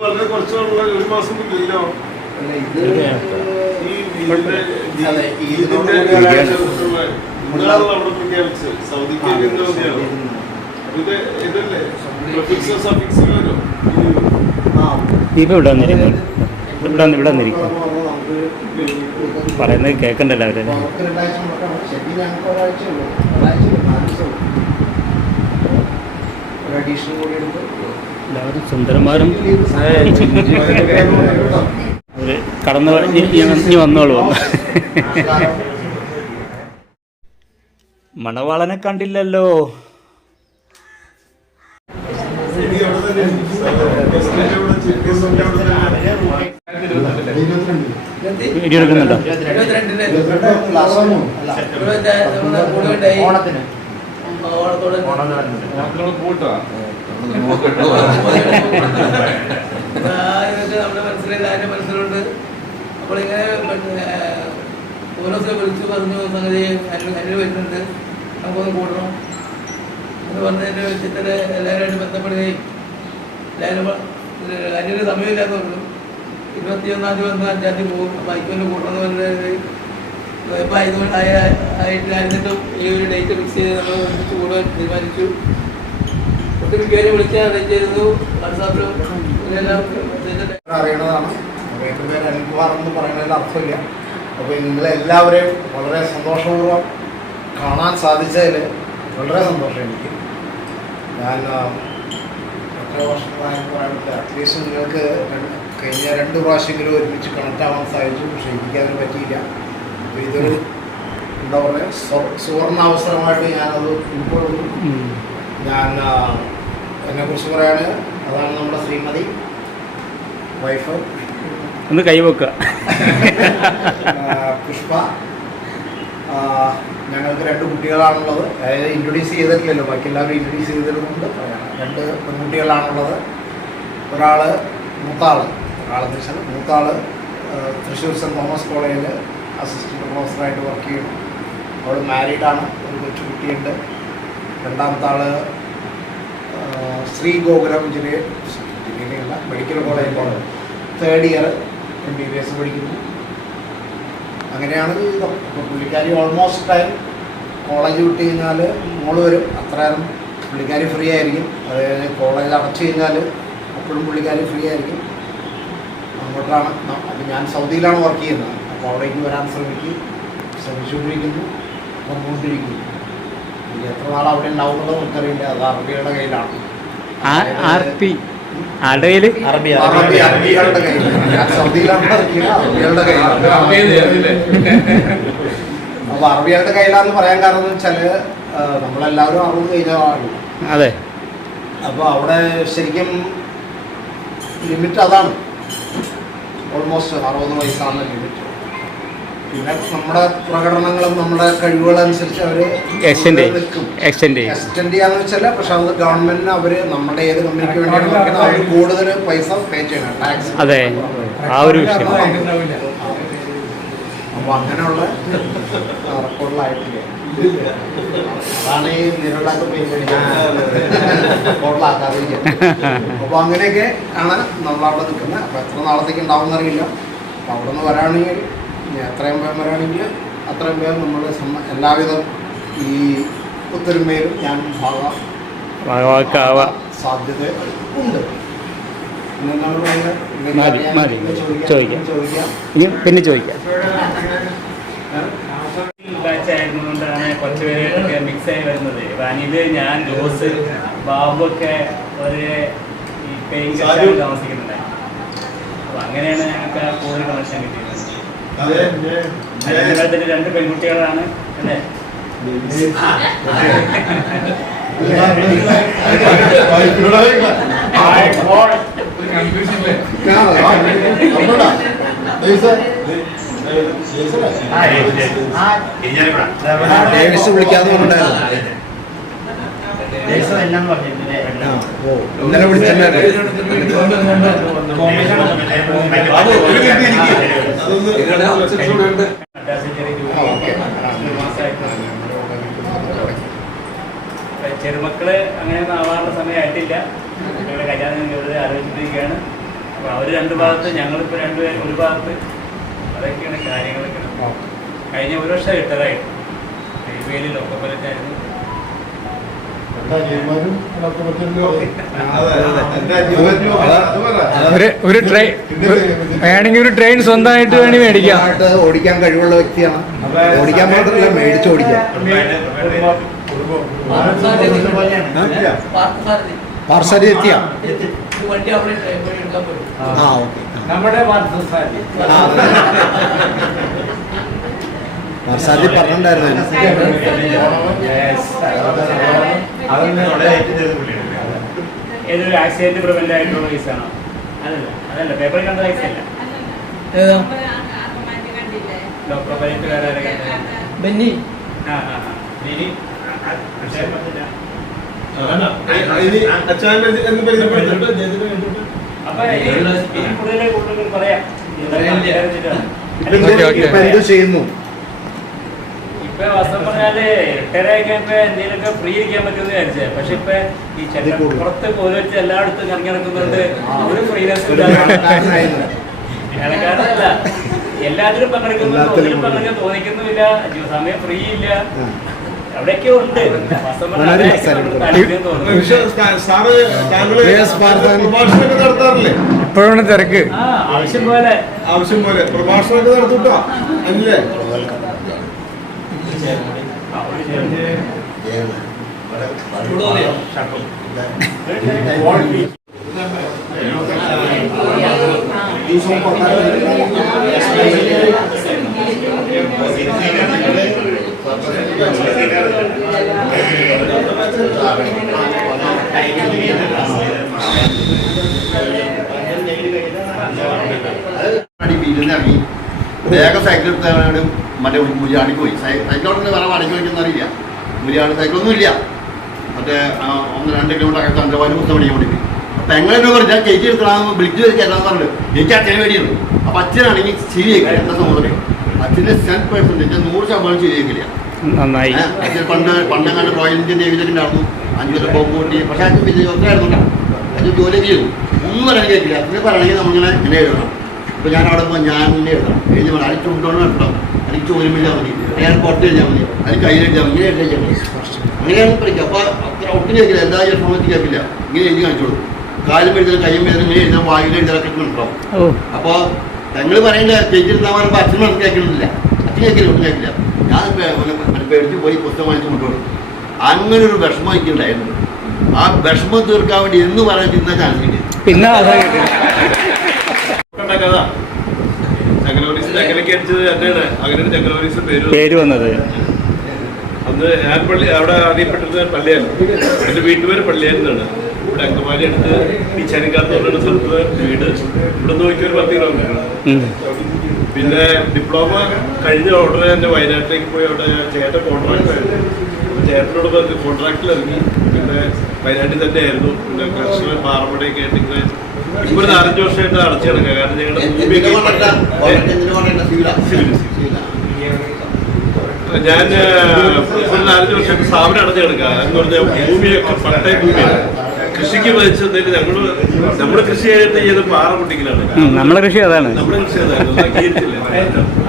വളരെ കുറച്ചുള്ള ഒരു മാസം ഇല്ലല്ലോ. അവിടെ പ്രഖ്യാപിച്ച് സൗദിക്ക് ഇതല്ലേ ഇപ്പൊ ഇവിടെ വന്നിരിക്കും പറയുന്നത് കേൾക്കണ്ടല്ലോ അവരെ. എല്ലാവരും സുന്ദരന്മാരും അവര് കടന്നു ഇനി വന്നോളൂ. മണവാളനെ കണ്ടില്ലല്ലോ. വീഡിയോ എടുക്കുന്നുണ്ടോ? ഓണത്തിന് നമ്മുടെ മനസ്സിലെല്ലാവരുടെ മനസ്സിലുണ്ട്. അപ്പോൾ ഇങ്ങനെ ഓരോ വിളിച്ചു പറഞ്ഞു സംഗതി അന്വ വരുന്നുണ്ട്, നമുക്കൊന്ന് കൂടണം എന്ന് പറഞ്ഞതിൻ്റെ വെച്ചിട്ട് എല്ലാവരുമായിട്ട് ബന്ധപ്പെടുകയും എല്ലാവരും അതിനൊരു സമയമില്ലാന്ന് പറഞ്ഞു. 21-ാം തീയതി വന്ന് 5-ാം തീയതി പോകും. അപ്പോൾ അയക്കുമല്ലോ കൂട്ടണമെന്ന് പറഞ്ഞത് ഇപ്പോൾ ആയിരുന്നിട്ടും ഈ ഒരു ഡേറ്റ് ഫിക്സ് ചെയ്ത് നമ്മൾ ഒന്നിച്ച് കൂടാൻ തീരുമാനിച്ചു. ഒത്തിരി പേര് വിളിച്ചാൽ അറിയിച്ചിരുന്നു. വാട്സാപ്പിലും ഇതെല്ലാം അറിയണതാണ്. എൻ്റെ പേര് അനിൽകുമാർ എന്ന് പറയുന്നതിൽ അർത്ഥമില്ല. അപ്പോൾ നിങ്ങളെല്ലാവരെയും വളരെ സന്തോഷപൂർവ്വം കാണാൻ സാധിച്ചതിൽ വളരെ സന്തോഷം എനിക്ക്. ഞാൻ എത്ര വർഷങ്ങളായെന്ന് പറയാൻ പറ്റില്ല. അറ്റ്ലീസ്റ്റ് നിങ്ങൾക്ക് കഴിഞ്ഞ 2 പ്രാവശ്യമെങ്കിലും ഒരുമിച്ച് കണക്ട് ആവാൻ സാധിച്ചു. പക്ഷേ എനിക്കതിന് പറ്റിയില്ല. അപ്പോൾ ഇതൊരു എന്താ പറയുക സുവർണാവസരമായിട്ട് ഞാനത് ഉൾക്കൊള്ളുന്നു. ഞാൻ എന്നെക്കുറിച്ച് പറയാണ്, അതാണ് നമ്മുടെ ശ്രീമതി വൈഫ് ഒന്ന് കൈവെക്കുക. പുഷ്പ. ഞങ്ങൾക്ക് 2 കുട്ടികളാണുള്ളത്. അതായത് ഇൻട്രൊഡ്യൂസ് ചെയ്തിട്ടില്ലല്ലോ, ബാക്കി എല്ലാവരും ഇൻട്രൊഡ്യൂസ് ചെയ്തിരുന്നുണ്ട്. 2 പെൺകുട്ടികളാണുള്ളത്. ഒരാൾ മൂത്താളെന്ന് വെച്ചാൽ മൂത്താൾ തൃശ്ശൂർ സെൻറ്റ് തോമസ് കോളേജിൽ അസിസ്റ്റൻറ്റ് പ്രൊഫസറായിട്ട് വർക്ക് ചെയ്യുന്നു. അവൾ മാരീഡാണ്, ഒരു കൊച്ചുകുട്ടിയുണ്ട്. രണ്ടാമത്തെ ആൾ ശ്രീ ഗോകുലം ജില്ലയിലുള്ള മെഡിക്കൽ കോളേജിൽ 3rd ഇയർ MBBS പഠിക്കുന്നു. അങ്ങനെയാണ് ജീവിതം. അപ്പോൾ പുള്ളിക്കാരി ഓൾമോസ്റ്റ് ടൈം കോളേജ് വിട്ട് കഴിഞ്ഞാൽ മോള് വരും. അത്രയും പുള്ളിക്കാരി ഫ്രീ ആയിരിക്കും. അതായത് കോളേജ് അടച്ചു കഴിഞ്ഞാൽ അപ്പോഴും പുള്ളിക്കാരി ഫ്രീ ആയിരിക്കും. അങ്ങോട്ടാണ്. അപ്പോൾ ഞാൻ സൗദിയിലാണ് വർക്ക് ചെയ്യുന്നത്. അപ്പോൾ അവിടേക്ക് വരാൻ ശ്രമിച്ചുകൊണ്ടിരിക്കുന്നു, വന്നുകൊണ്ടിരിക്കുന്നു. ഇനി എത്ര നാൾ അവിടെ ഉണ്ടാവുന്നത് നമുക്കറിയില്ല. അത് അറബികളുടെ കയ്യിലാണ്. അടയില് അറബികളുടെ കയ്യിലാണ്. ഞാൻ സൗദിയിലാണ് അറബികളുടെ കയ്യിലാണ്. അപ്പോൾ അറബികളുടെ കയ്യിലാണെന്ന് പറയാൻ കാരണം എന്ന് വെച്ചാൽ നമ്മളെല്ലാവരും 60 കഴിഞ്ഞ ആളാണ്. അതെ. അപ്പോൾ അവിടെ ശരിക്കും ലിമിറ്റ് അതാണ്. ഓൾമോസ്റ്റ് 60 വയസ്സാണ് ലിമിറ്റ്. പിന്നെ നമ്മുടെ പ്രകടനങ്ങളും നമ്മുടെ കഴിവുകളനുസരിച്ച് അവർ എക്സ്റ്റെൻഡ് ചെയ്യാന്ന് വെച്ചാൽ, പക്ഷെ അത് ഗവൺമെന്റിന് അവർ നമ്മുടെ ഏത് കമ്പനിക്ക് വേണ്ടിയാണ് നോക്കുന്നത്, അവർ കൂടുതൽ പൈസ പേ ചെയ്യണം, ടാക്സ്. അതെ, ആ ഒരു വിഷയം. അപ്പോൾ അങ്ങനെയുള്ള റെക്കോർഡിലായിട്ടില്ല. അതാണ് ഈ നിരളാത്ത റെക്കോർഡിലാക്കാതിരിക്കുക. അപ്പോൾ അങ്ങനെയൊക്കെ ആണ് നമ്മളവിടെ നിൽക്കുന്നത്. അപ്പോൾ എത്ര നാളത്തേക്ക് ഉണ്ടാവുമെന്നറിയില്ല. അപ്പോൾ അവിടെ നിന്ന് വരാണെങ്കിൽ എത്രയും വേഗം വരാണെങ്കിൽ അത്രയും വേഗം നമ്മൾ എല്ലാവിധ ഈ ഒത്തൊരുമയിലും ഞാൻ ഭാഗമാക്കാൻ സാധ്യത ഉണ്ട്. പിന്നെ ചോദിക്കാം. ബാച്ചായിരുന്നുകൊണ്ടാണ് കുറച്ചുപേര് മിക്സായി വരുന്നത്. അനില്, ഞാൻ, ജോസ്, ബാബു ഒക്കെ ഒരേ ഈ പെയിന്റ് താമസിക്കുന്നുണ്ടായി. അപ്പോൾ അങ്ങനെയാണ് ഞങ്ങൾക്ക് ആ കൂടുതൽ കണക്ഷൻ കിട്ടിയത്. അതിനകത്തിന് 2 പെൺകുട്ടികളാണ് അല്ലേ? ഡേവിസ് വിളിക്കാന്ന് പറഞ്ഞിട്ടുണ്ടായിരുന്നു. ഇന്നലെ വിളിച്ചിട്ടുണ്ടായിരുന്നു. ചെറുമക്കള് അങ്ങനെ ആവാറുള്ള സമയമായിട്ടില്ല. കുട്ടികളെ കല്യാണം വെറുതെ ആലോചിച്ചിരിക്കുകയാണ്. അപ്പോൾ അവർ രണ്ട് ഭാഗത്ത്, ഞങ്ങളിപ്പോൾ രണ്ടുപേരും ഒരു ഭാഗത്ത്. അതൊക്കെയാണ് കാര്യങ്ങളൊക്കെ. കഴിഞ്ഞ ഒരു വർഷം ഇട്ടതായിട്ട് റെയിൽവേയിൽ ലോക്കപ്പലറ്റായിരുന്നു. വേണമെങ്കിൽ ഒരു ട്രെയിൻ സ്വന്തമായിട്ട് വേണമെങ്കിൽ മേടിക്കാം. ഓടിക്കാൻ കഴിവുള്ള വ്യക്തിയാണ്. ഓടിക്കാൻ മാത്രമല്ല, മേടിച്ച് ഓടിക്കാം. പാർസാരി എത്തിയ വണ്ടി അവിടെ എടുക്കാൻ പറ്റും. നമ്മുടെ പാർസാരി പറഞ്ഞിട്ടുണ്ടായിരുന്നു. ഏതൊരു ആക്സിഡന്റ് പ്രിവെന്റ് ആയിട്ടുള്ള കേസാണോ? അതല്ല പേപ്പറിൽ കണ്ട കേസല്ല. ഏതാ ഡോക്ടർ പൈലറ്റുകാരെ ബെന്നി? അപ്പൊ ഇനി കൂടുതൽ പറയാം. എന്ത് ചെയ്യുന്നു? ഇപ്പൊ വാസ്തവം പറഞ്ഞാല് റിട്ടയർ ആയിക്കഴിഞ്ഞപ്പോ എന്തെങ്കിലുമൊക്കെ ഫ്രീ ഇരിക്കാൻ പറ്റുമെന്ന് വിചാരിച്ചേ. പക്ഷെ ഇപ്പൊ ഈ പുറത്ത് കോല് വെച്ച് എല്ലായിടത്തും കറങ്ങി നടക്കുന്നുണ്ട്. ഒരു ഫ്രീനെസ് ഇളക്കാരല്ല, എല്ലാത്തിലും പങ്കെടുക്കുന്നു, ഒന്നിലും പങ്കെടുക്കാൻ തോന്നിക്കുന്നുമില്ല. സമയം ഫ്രീ ഇല്ല. അവിടെയൊക്കെ ഉണ്ട്. വാസ്തവം പറഞ്ഞാൽ തോന്നുന്നു. നടത്താറില്ലേ? ഇപ്പോഴാണ് തിരക്ക്. ആവശ്യം പോലെ പ്രഭാഷണമൊക്കെ നടത്തൂട്ടോ അല്ലേ? വേഗം സൈക്കിൾ എടുത്താലും മറ്റേ മുരിയാണിക്ക് പോയി. സൈക്കിളോടൊന്നും വേറെ വടക്ക് വയ്ക്കുന്ന അറിയില്ല. മുരിയാണി സൈക്കിളൊന്നും ഇല്ല. മറ്റേ 1-2 കിലോമീറ്റർ അകത്ത് അന്തമാനും പുസ്തകം പഠിക്കാൻ വേണ്ടി പോയി. അപ്പം എങ്ങനെ പറഞ്ഞാൽ ചേച്ചി എടുക്കണം വിളിച്ചു വയ്ക്കാൻ പറഞ്ഞു. എനിക്ക് അച്ഛനെ വേണ്ടിയുള്ളൂ. അപ്പം അച്ഛനാണെങ്കിൽ ശരിയാക്കില്ല. എന്താ സഹോദരൻ, അച്ഛൻ്റെ 100% 100% ശരിയാക്കില്ല. നന്നായി. അച്ഛൻ പണ്ടങ്ങാണ്ട് റോയൽ ഇന്ത്യൻ നേവിയിലൊക്കെ ഉണ്ടായിരുന്നു. 5 കൊല്ലം ബോംബ് കൂട്ടി. പക്ഷേ അച്ഛൻ വിജയോത്തരായിരുന്നു. അച്ഛൻ ജോലി ചെയ്തു. ഒന്നും പറയാൻ കേൾക്കില്ല. അച്ഛനെ പറയണമെങ്കിൽ നമ്മളിങ്ങനെ എന്നെ എഴുതണം. ഇപ്പോൾ ഞാൻ അവിടെ പോകുമ്പോൾ ഞാൻ മുന്നേ എഴുതണം. എഴുതി വേണം. അതിന് ചുണ്ടോണം നടത്തണം. എനിക്ക് ചോദ്യമില്ലാൽ മതി. ഞാൻ പുറത്ത് എഴുതിയാൽ മതി. അതിന് കയ്യിലെഴുതിയാൽ മതി. ഇങ്ങനെ എഴുതിയാൽ മതി. അങ്ങനെയാണ് പഠിക്കുക. അപ്പോൾ അത്ര ഒട്ടും കേൾക്കില്ല. എന്താ സമയത്ത് കേൾക്കില്ല. ഇങ്ങനെ എഴുതി കാണിച്ചോളൂ. കാലും എഴുതലും കയ്യും എഴുതലും ഇങ്ങനെ എഴുതാൻ വായിൽ എഴുതാനൊക്കെ മനസ്സിലാവും. അപ്പോൾ ഞങ്ങൾ പറയേണ്ട ചേച്ചിരുന്നാൽ പറയുമ്പോൾ അച്ഛൻ മനസ്സ് കേൾക്കണമെന്നില്ല. അച്ഛൻ കേൾക്കില്ല, ഒട്ടും കേൾക്കില്ല. ഞാൻ പേടിച്ച് പോയി പുസ്തകം വാങ്ങിച്ച് കൊണ്ടുപോകും. അങ്ങനെ ഒരു വിഷമം എനിക്കുണ്ടായിരുന്നു. ആ വിഷമം തീർക്കാൻ വേണ്ടി എന്ന് പറയാൻ ചിന്ത ചാൻസ് കിട്ടി. പിന്നെ പേര് വന്നത് അന്ന് ഞാൻ പള്ളി അവിടെ അറിയപ്പെട്ടത് പള്ളിയാണ്. എൻ്റെ വീട്ടുപേര് പള്ളിയായിരുന്നാണ്. ഇവിടെ അങ്കമാലി അടുത്ത് ടീച്ചറിക്കാത്ത പറഞ്ഞ സ്ഥലത്ത് വീട്. ഇവിടെ നോക്കി ഒരു 10 കിലോമീറ്റർ. പിന്നെ ഡിപ്ലോമ കഴിഞ്ഞ ഉടനെ എൻ്റെ വയനാട്ടിലേക്ക് പോയി. അവിടെ ചേട്ടൻ കോൺട്രാക്ട് ആയിരുന്നു. അപ്പോൾ ചേട്ടനോട് കോൺട്രാക്റ്റിൽ ഇറങ്ങി. പിന്നെ വയനാട്ടിൽ തന്നെ ആയിരുന്നു. പിന്നെ കർഷകർ പാറമടയൊക്കെ ആയിട്ട് ഇങ്ങനെ ഇപ്പോൾ ഒരു 4-5 വർഷമായിട്ട് അടച്ചു കിടക്കുക. കാരണം ഞങ്ങളുടെ ഭൂമിയൊക്കെ ഞാൻ ഒരു 4-5 വർഷമായിട്ട് സ്ഥാപനം അടച്ചു കിടക്കുക. എന്ന് പറഞ്ഞാൽ ഭൂമിയൊക്കെ പട്ടയ ഭൂമിയാണ്. കൃഷിക്ക് വെച്ചെന്തെങ്കിലും നമ്മുടെ കൃഷി ചെയ്ത് പാറ പൊട്ടിക്കലാണ്. നമ്മളെ കൃഷി അതാണ്. നമ്മുടെ കൃഷി അതായിരുന്നു. അംഗീകരിച്ചില്ല.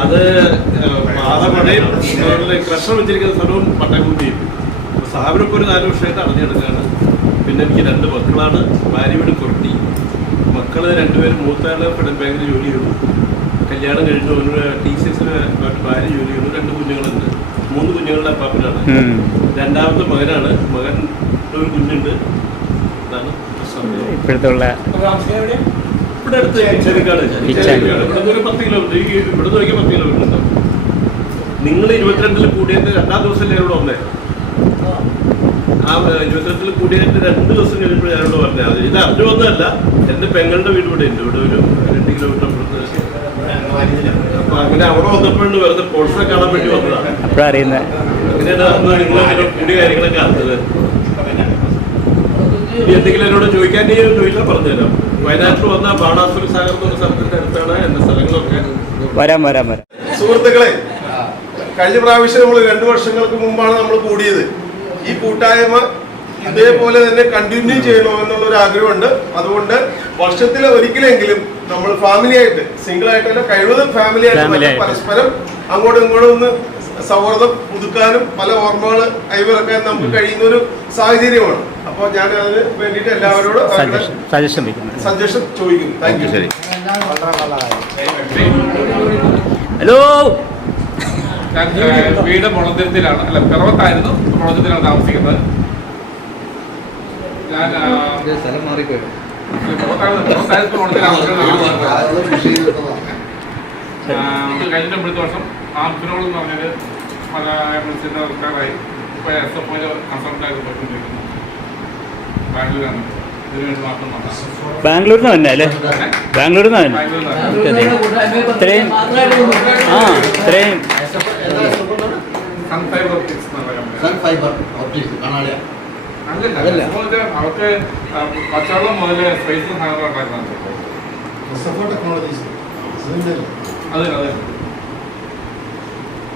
അത് പാറ പടയും ക്രഷർ വെച്ചിരിക്കുന്ന സ്ഥലവും പട്ടയഭൂമിയും. സ്ഥാപനം ഇപ്പോൾ ഒരു 4 വർഷമായിട്ട് അടഞ്ഞു കിടക്കുകയാണ്. പിന്നെ എനിക്ക് 2 മക്കളാണ്. ഭാര്യ വീട് കൊരട്ടി. മക്കൾ 2 പേരും. മൂത്തയാൾ ഫെഡറൽ ബാങ്കിൽ ജോലി ചെയ്യുന്നു. കല്യാണം കഴിഞ്ഞു. ഒരു TCSന് ഭാര്യ ജോലി ചെയ്യുന്നു. 2 കുഞ്ഞുങ്ങളുണ്ട്. 3 കുഞ്ഞുങ്ങളുടെ അപ്പാപ്പനാണ്. രണ്ടാമത്തെ മകനാണ്. മകൻ ഒരു കുഞ്ഞുണ്ട്. ഇതാണ് ഇപ്പോഴത്തെ ഇവിടെ അടുത്ത് ചെറിക്കാട്. ഇവിടെ ഒരു 10 കിലോമീറ്റർ. ഇവിടെ നോക്കിയാൽ 10 കിലോമീറ്റർ ഉണ്ടാവും. നിങ്ങൾ 22-ൽ കൂടിയിട്ട് 2-ാം ദിവസം ഇവിടെ വന്നേ. ആ 22-ൽ കൂടിയിട്ട് 2 ദിവസം കഴിഞ്ഞപ്പോൾ ഞാനോട് പറഞ്ഞത് ഇത് അറിഞ്ഞൊന്നുമല്ല. എൻ്റെ പെങ്ങളുടെ വീട് ഇവിടെ ഉണ്ട്. ഇവിടെ ഒരു 2 കിലോമീറ്റർ അപ്പുറത്ത്. അപ്പൊ അങ്ങനെ അവിടെ വന്നപ്പോഴാണ് വെറുതെ പൊളിസെ കാണാൻ വേണ്ടി വന്നതാണ്. അറിയുന്നത് അങ്ങനെയാണ് നിങ്ങൾ കൂടിയ കാര്യങ്ങളൊക്കെ അറിഞ്ഞത്. ഇനി എന്തെങ്കിലും എന്നോട് ചോദിച്ചാൽ പറഞ്ഞുതരാം. വയനാട്ടിൽ വന്ന ബാണാസുര സാഗർ എന്ന സ്ഥലത്തിന്റെ അടുത്താണ് എന്റെ സ്ഥലങ്ങളൊക്കെ. വരാം. സുഹൃത്തുക്കളെ, കഴിഞ്ഞ പ്രാവശ്യം നമ്മൾ 2 വർഷങ്ങൾക്ക് മുമ്പാണ് നമ്മൾ കൂടിയത്. ഈ കൂട്ടായ്മ ഇതേപോലെ തന്നെ കണ്ടിന്യൂ ചെയ്യണമെന്നുള്ള ഒരു ആഗ്രഹമുണ്ട്. അതുകൊണ്ട് വർഷത്തിൽ ഒരിക്കലെങ്കിലും നമ്മൾ ഫാമിലി ആയിട്ട്, സിംഗിൾ ആയിട്ടല്ല, കഴിവതും ഫാമിലി ആയിട്ട് പരസ്പരം അങ്ങോട്ടും ഇങ്ങോട്ടും ഒന്ന് സൗഹൃദം പുതുക്കാനും പല ഓർമ്മകൾ അയവിറക്കാൻ നമുക്ക് കഴിയുന്ന ഒരു സാഹചര്യമാണ്. അപ്പോൾ ഞാൻ അതിന് വേണ്ടിയിട്ട് എല്ലാവരോടും സജഷൻ ചോദിക്കുന്നു. Thank you. ഹലോ, ഞാൻ വീട് മുളന്തിരത്തിലാണ്, അല്ല പിറവത്തായിരുന്നു, മുളന്തിരത്തിലാണ് താമസിക്കുന്നത്. ഞാൻ സ്ഥലം മാറിപ്പോയി. കഴിഞ്ഞ വർഷം ആംഫിനോൾ എന്ന് പറഞ്ഞൊരു പല എമർജൻസിന്റെ സർക്കാരായി ഇപ്പോൾ SFO കൺസൾട്ടായിട്ട് പോയിക്കൊണ്ടിരിക്കുന്നു. ബാംഗ്ലൂരാണ്. ഇതിനു വേണ്ടി മാത്രം വന്നത്. ബാംഗ്ലൂരിൽ നിന്ന് തന്നെ അല്ലേ? ബാംഗ്ലൂരിൽ നിന്ന് തന്നെ ഇത്രയും സൺഫൈബർ ഓപ്റ്റിക്സ് എന്നുള്ള കമ്പനി. സൺഫൈബർ ഓപ്റ്റിക്സ് കാണാതെ അല്ലല്ല, അവർക്ക് പച്ചവെള്ളം മുതൽ സ്പേസ് സാധനങ്ങൾ ഉണ്ടാക്കുന്നുണ്ട്. അതെ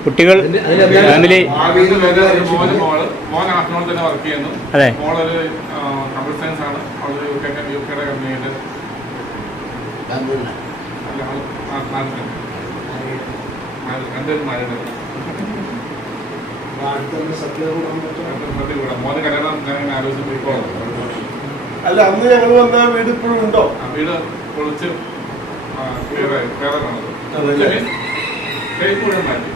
കുട്ടികൾ ഫാമിലി മോൻ ആഫ്റ്റർനൂൺ തന്നെ വർക്ക് ചെയ്യുന്നു. അതെ, മോളൊരു കമ്പ്യൂട്ടർ സയൻസ് ആണ്. അവള് യുകെയുടെ കമ്പനിയിൽ മോന് കല്യാണം ഞാൻ ആലോചിച്ച് പോയിക്കോളാം. അല്ല, അന്ന് ഞങ്ങൾ വന്ന വീട് ഇപ്പോഴും ഉണ്ടോ? വീട് പൊളിച്ച് ക്ലിയറായി വേറെ കാണുന്നത് മുഴുവൻ മാറ്റി.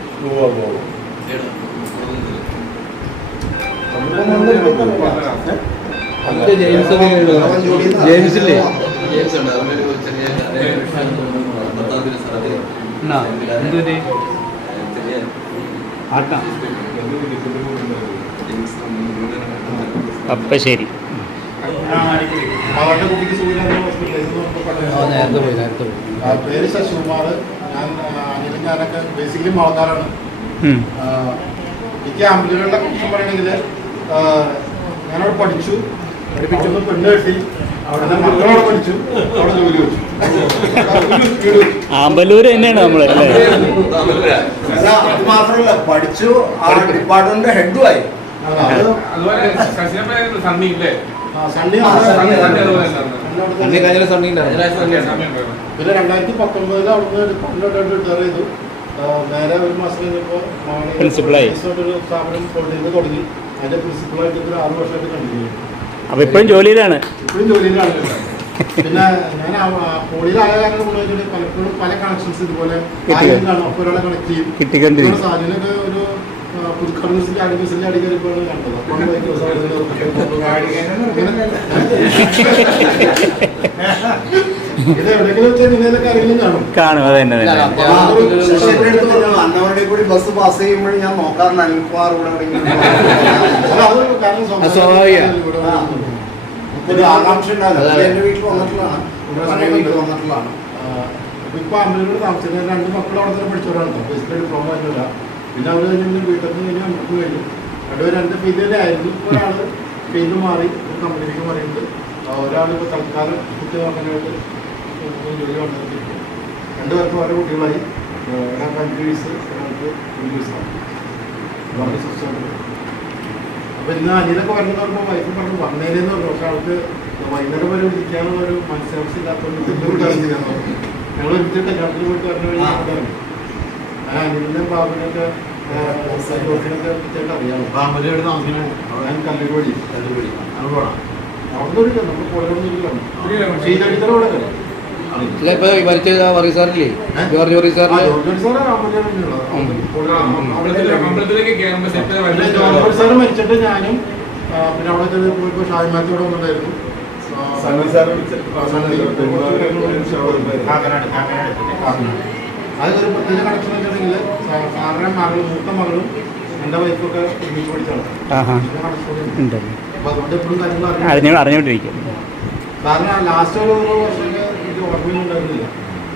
ജെയിംസില്ലേ? അപ്പം ശരി. പേര് ശശികുമാർ. ഞാനൊക്കെ ബേസിക്കലി മാളക്കാരാണ്. എനിക്ക് ആംബുലൻസിനെ കുറിച്ച് പറയണമെങ്കിൽ ഞാനവിടെ പഠിച്ചു, പഠിപ്പിച്ചപ്പോൾ പെണ്ണ് കെട്ടി, അവിടെ മക്കളോടെ പഠിച്ചു, അവിടെ ജോലി വെച്ചു. ആമ്പല്ലൂര് തന്നെയാണ് നമ്മൾ. അത് മാത്രമല്ല, പഠിച്ചു, ആ ഡിപ്പാർട്ട്മെന്റ് ഹെഡുമായി. അതുപോലെ ശശികല സണ്ണി ഇല്ലേ? സണ്ണി കഴിഞ്ഞ സണ്ണി പിന്നെ 2019 അവിടുന്ന് ഡിപ്പാർട്ട്മെന്റ് റിട്ടയർ ചെയ്തു. നേരെ ഒരു മാസം കഴിഞ്ഞപ്പോൾ പ്രിൻസിപ്പളായി ഒരു സ്ഥാപനം കൊണ്ടുവന്ന് തുടങ്ങി. അതിന്റെ പ്രിൻസിപ്പളായിട്ട് 6 വർഷമായിട്ട് കണ്ടിന്യൂ ചെയ്തു. അപ്പൊ ഇപ്പോഴും ജോലിയിലാണ്. ഇപ്പോഴും ജോലിയിലാണ്. പിന്നെ ഞാൻ പോളിയിലായ കാരണം കൊണ്ട് പലപ്പോഴും പല കണക്ഷൻസ് ഇതുപോലെ ഒപ്പം ഒരാളെ കണക്ട് ചെയ്യും. കിട്ടിക്കൊണ്ടിരിക്കും. സാധനമൊക്കെ ഒരു പുതുക്കടസിന്റെ അടിമസിന്റെ അടിക്കറിപ്പോഴാണ് കണ്ടത്. ഇത് എവിടെയെങ്കിലും വെച്ചാൽ നിങ്ങളൊക്കെ ആരെങ്കിലും കാണും. കാണും. അത് തന്നെ അന്നവരുടെ കൂടി ബസ് പാസ് ചെയ്യുമ്പോൾ ഞാൻ നോക്കാറുണ്ട് അനിൽകുമാർ ഇവിടെ ആകാംക്ഷ ഉണ്ടാവില്ല. എന്റെ വീട്ടിൽ വന്നിട്ടുള്ളതാണ്. വന്നിട്ടുള്ളതാണ്. ഇപ്പൊ അമ്മയോട് താമസിക്കുന്നത് 2 മക്കൾ അവിടെ തന്നെ പഠിച്ചവരാണ്. ബേസിക്കലി ഡിപ്ലോമ ആയിട്ടില്ല. പിന്നെ അവർ കഴിഞ്ഞ് വീട്ടിൽ നിന്ന് കഴിഞ്ഞാൽ നമുക്ക് കഴിഞ്ഞു. അവിടെ 2 ഫീൽഡിലേ ആയിരുന്നു. ഒരാള് ഫീൽഡ് മാറി ഒരു കമ്പനിക്ക് മാറിയിട്ട്, ഒരാൾ ഇപ്പോൾ തൽക്കാലം കുട്ടി നോക്കാനായിട്ട് ജോലി വന്നിരിക്കും. 2 പേർക്ക് ഓരോ കുട്ടികളായി. ഒരാൾക്ക് 5 വയസ്സ്, ഒരാൾക്ക് 1 വയസ്സാണ്. വളരെ സിസ്റ്റമാണ്. അപ്പൊ ഇന്ന് അനിലൊക്കെ വരുന്ന പറയുമ്പോൾ വൈഫ് പറഞ്ഞു വന്നേലെന്ന് പറഞ്ഞു. പക്ഷെ ആൾക്ക് വൈകുന്നേരം വരെ ഇരിക്കാനുള്ള ഒരു മനസ്സാക്ഷി ഇല്ലാത്തതുകൊണ്ട് ബുദ്ധിമുട്ടാണ് ചെയ്യാൻ പറഞ്ഞു. ഞങ്ങൾ ഒരിക്കലും കല്യാണത്തിൽ പോയിട്ട് പറഞ്ഞു കഴിഞ്ഞാൽ അനിലിന്റെ ബാബുവിനൊക്കെ അറിയാമോ? ഞാൻ കല്ലുപടി അവിടെ ഒരു നമ്മൾ കോളേജ് ഷീലടിത്തറോടെ മരിച്ചിട്ട് ഞാനും പിന്നെ അവിടെ പോയപ്പോ ഷാഹിമാത്തോടെ വന്നിട്ടായിരുന്നു. അതൊരു പ്രത്യേക കണക്ഷൻ വെച്ചിട്ടുണ്ടെങ്കിൽ സാറിന്റെ മകളും മൂത്ത മകളും എന്റെ വൈഫൊക്കെ ഒരുമിച്ച് പഠിച്ചാണ്. അപ്പൊ അതുകൊണ്ട് എപ്പോഴും കാര്യങ്ങൾ അറിഞ്ഞോണ്ടിരിക്കും. കാരണം ലാസ്റ്റ് ഒരു വർഷമൊക്കെ എനിക്ക് ഓർമ്മയൊന്നും ഉണ്ടായിരുന്നില്ല.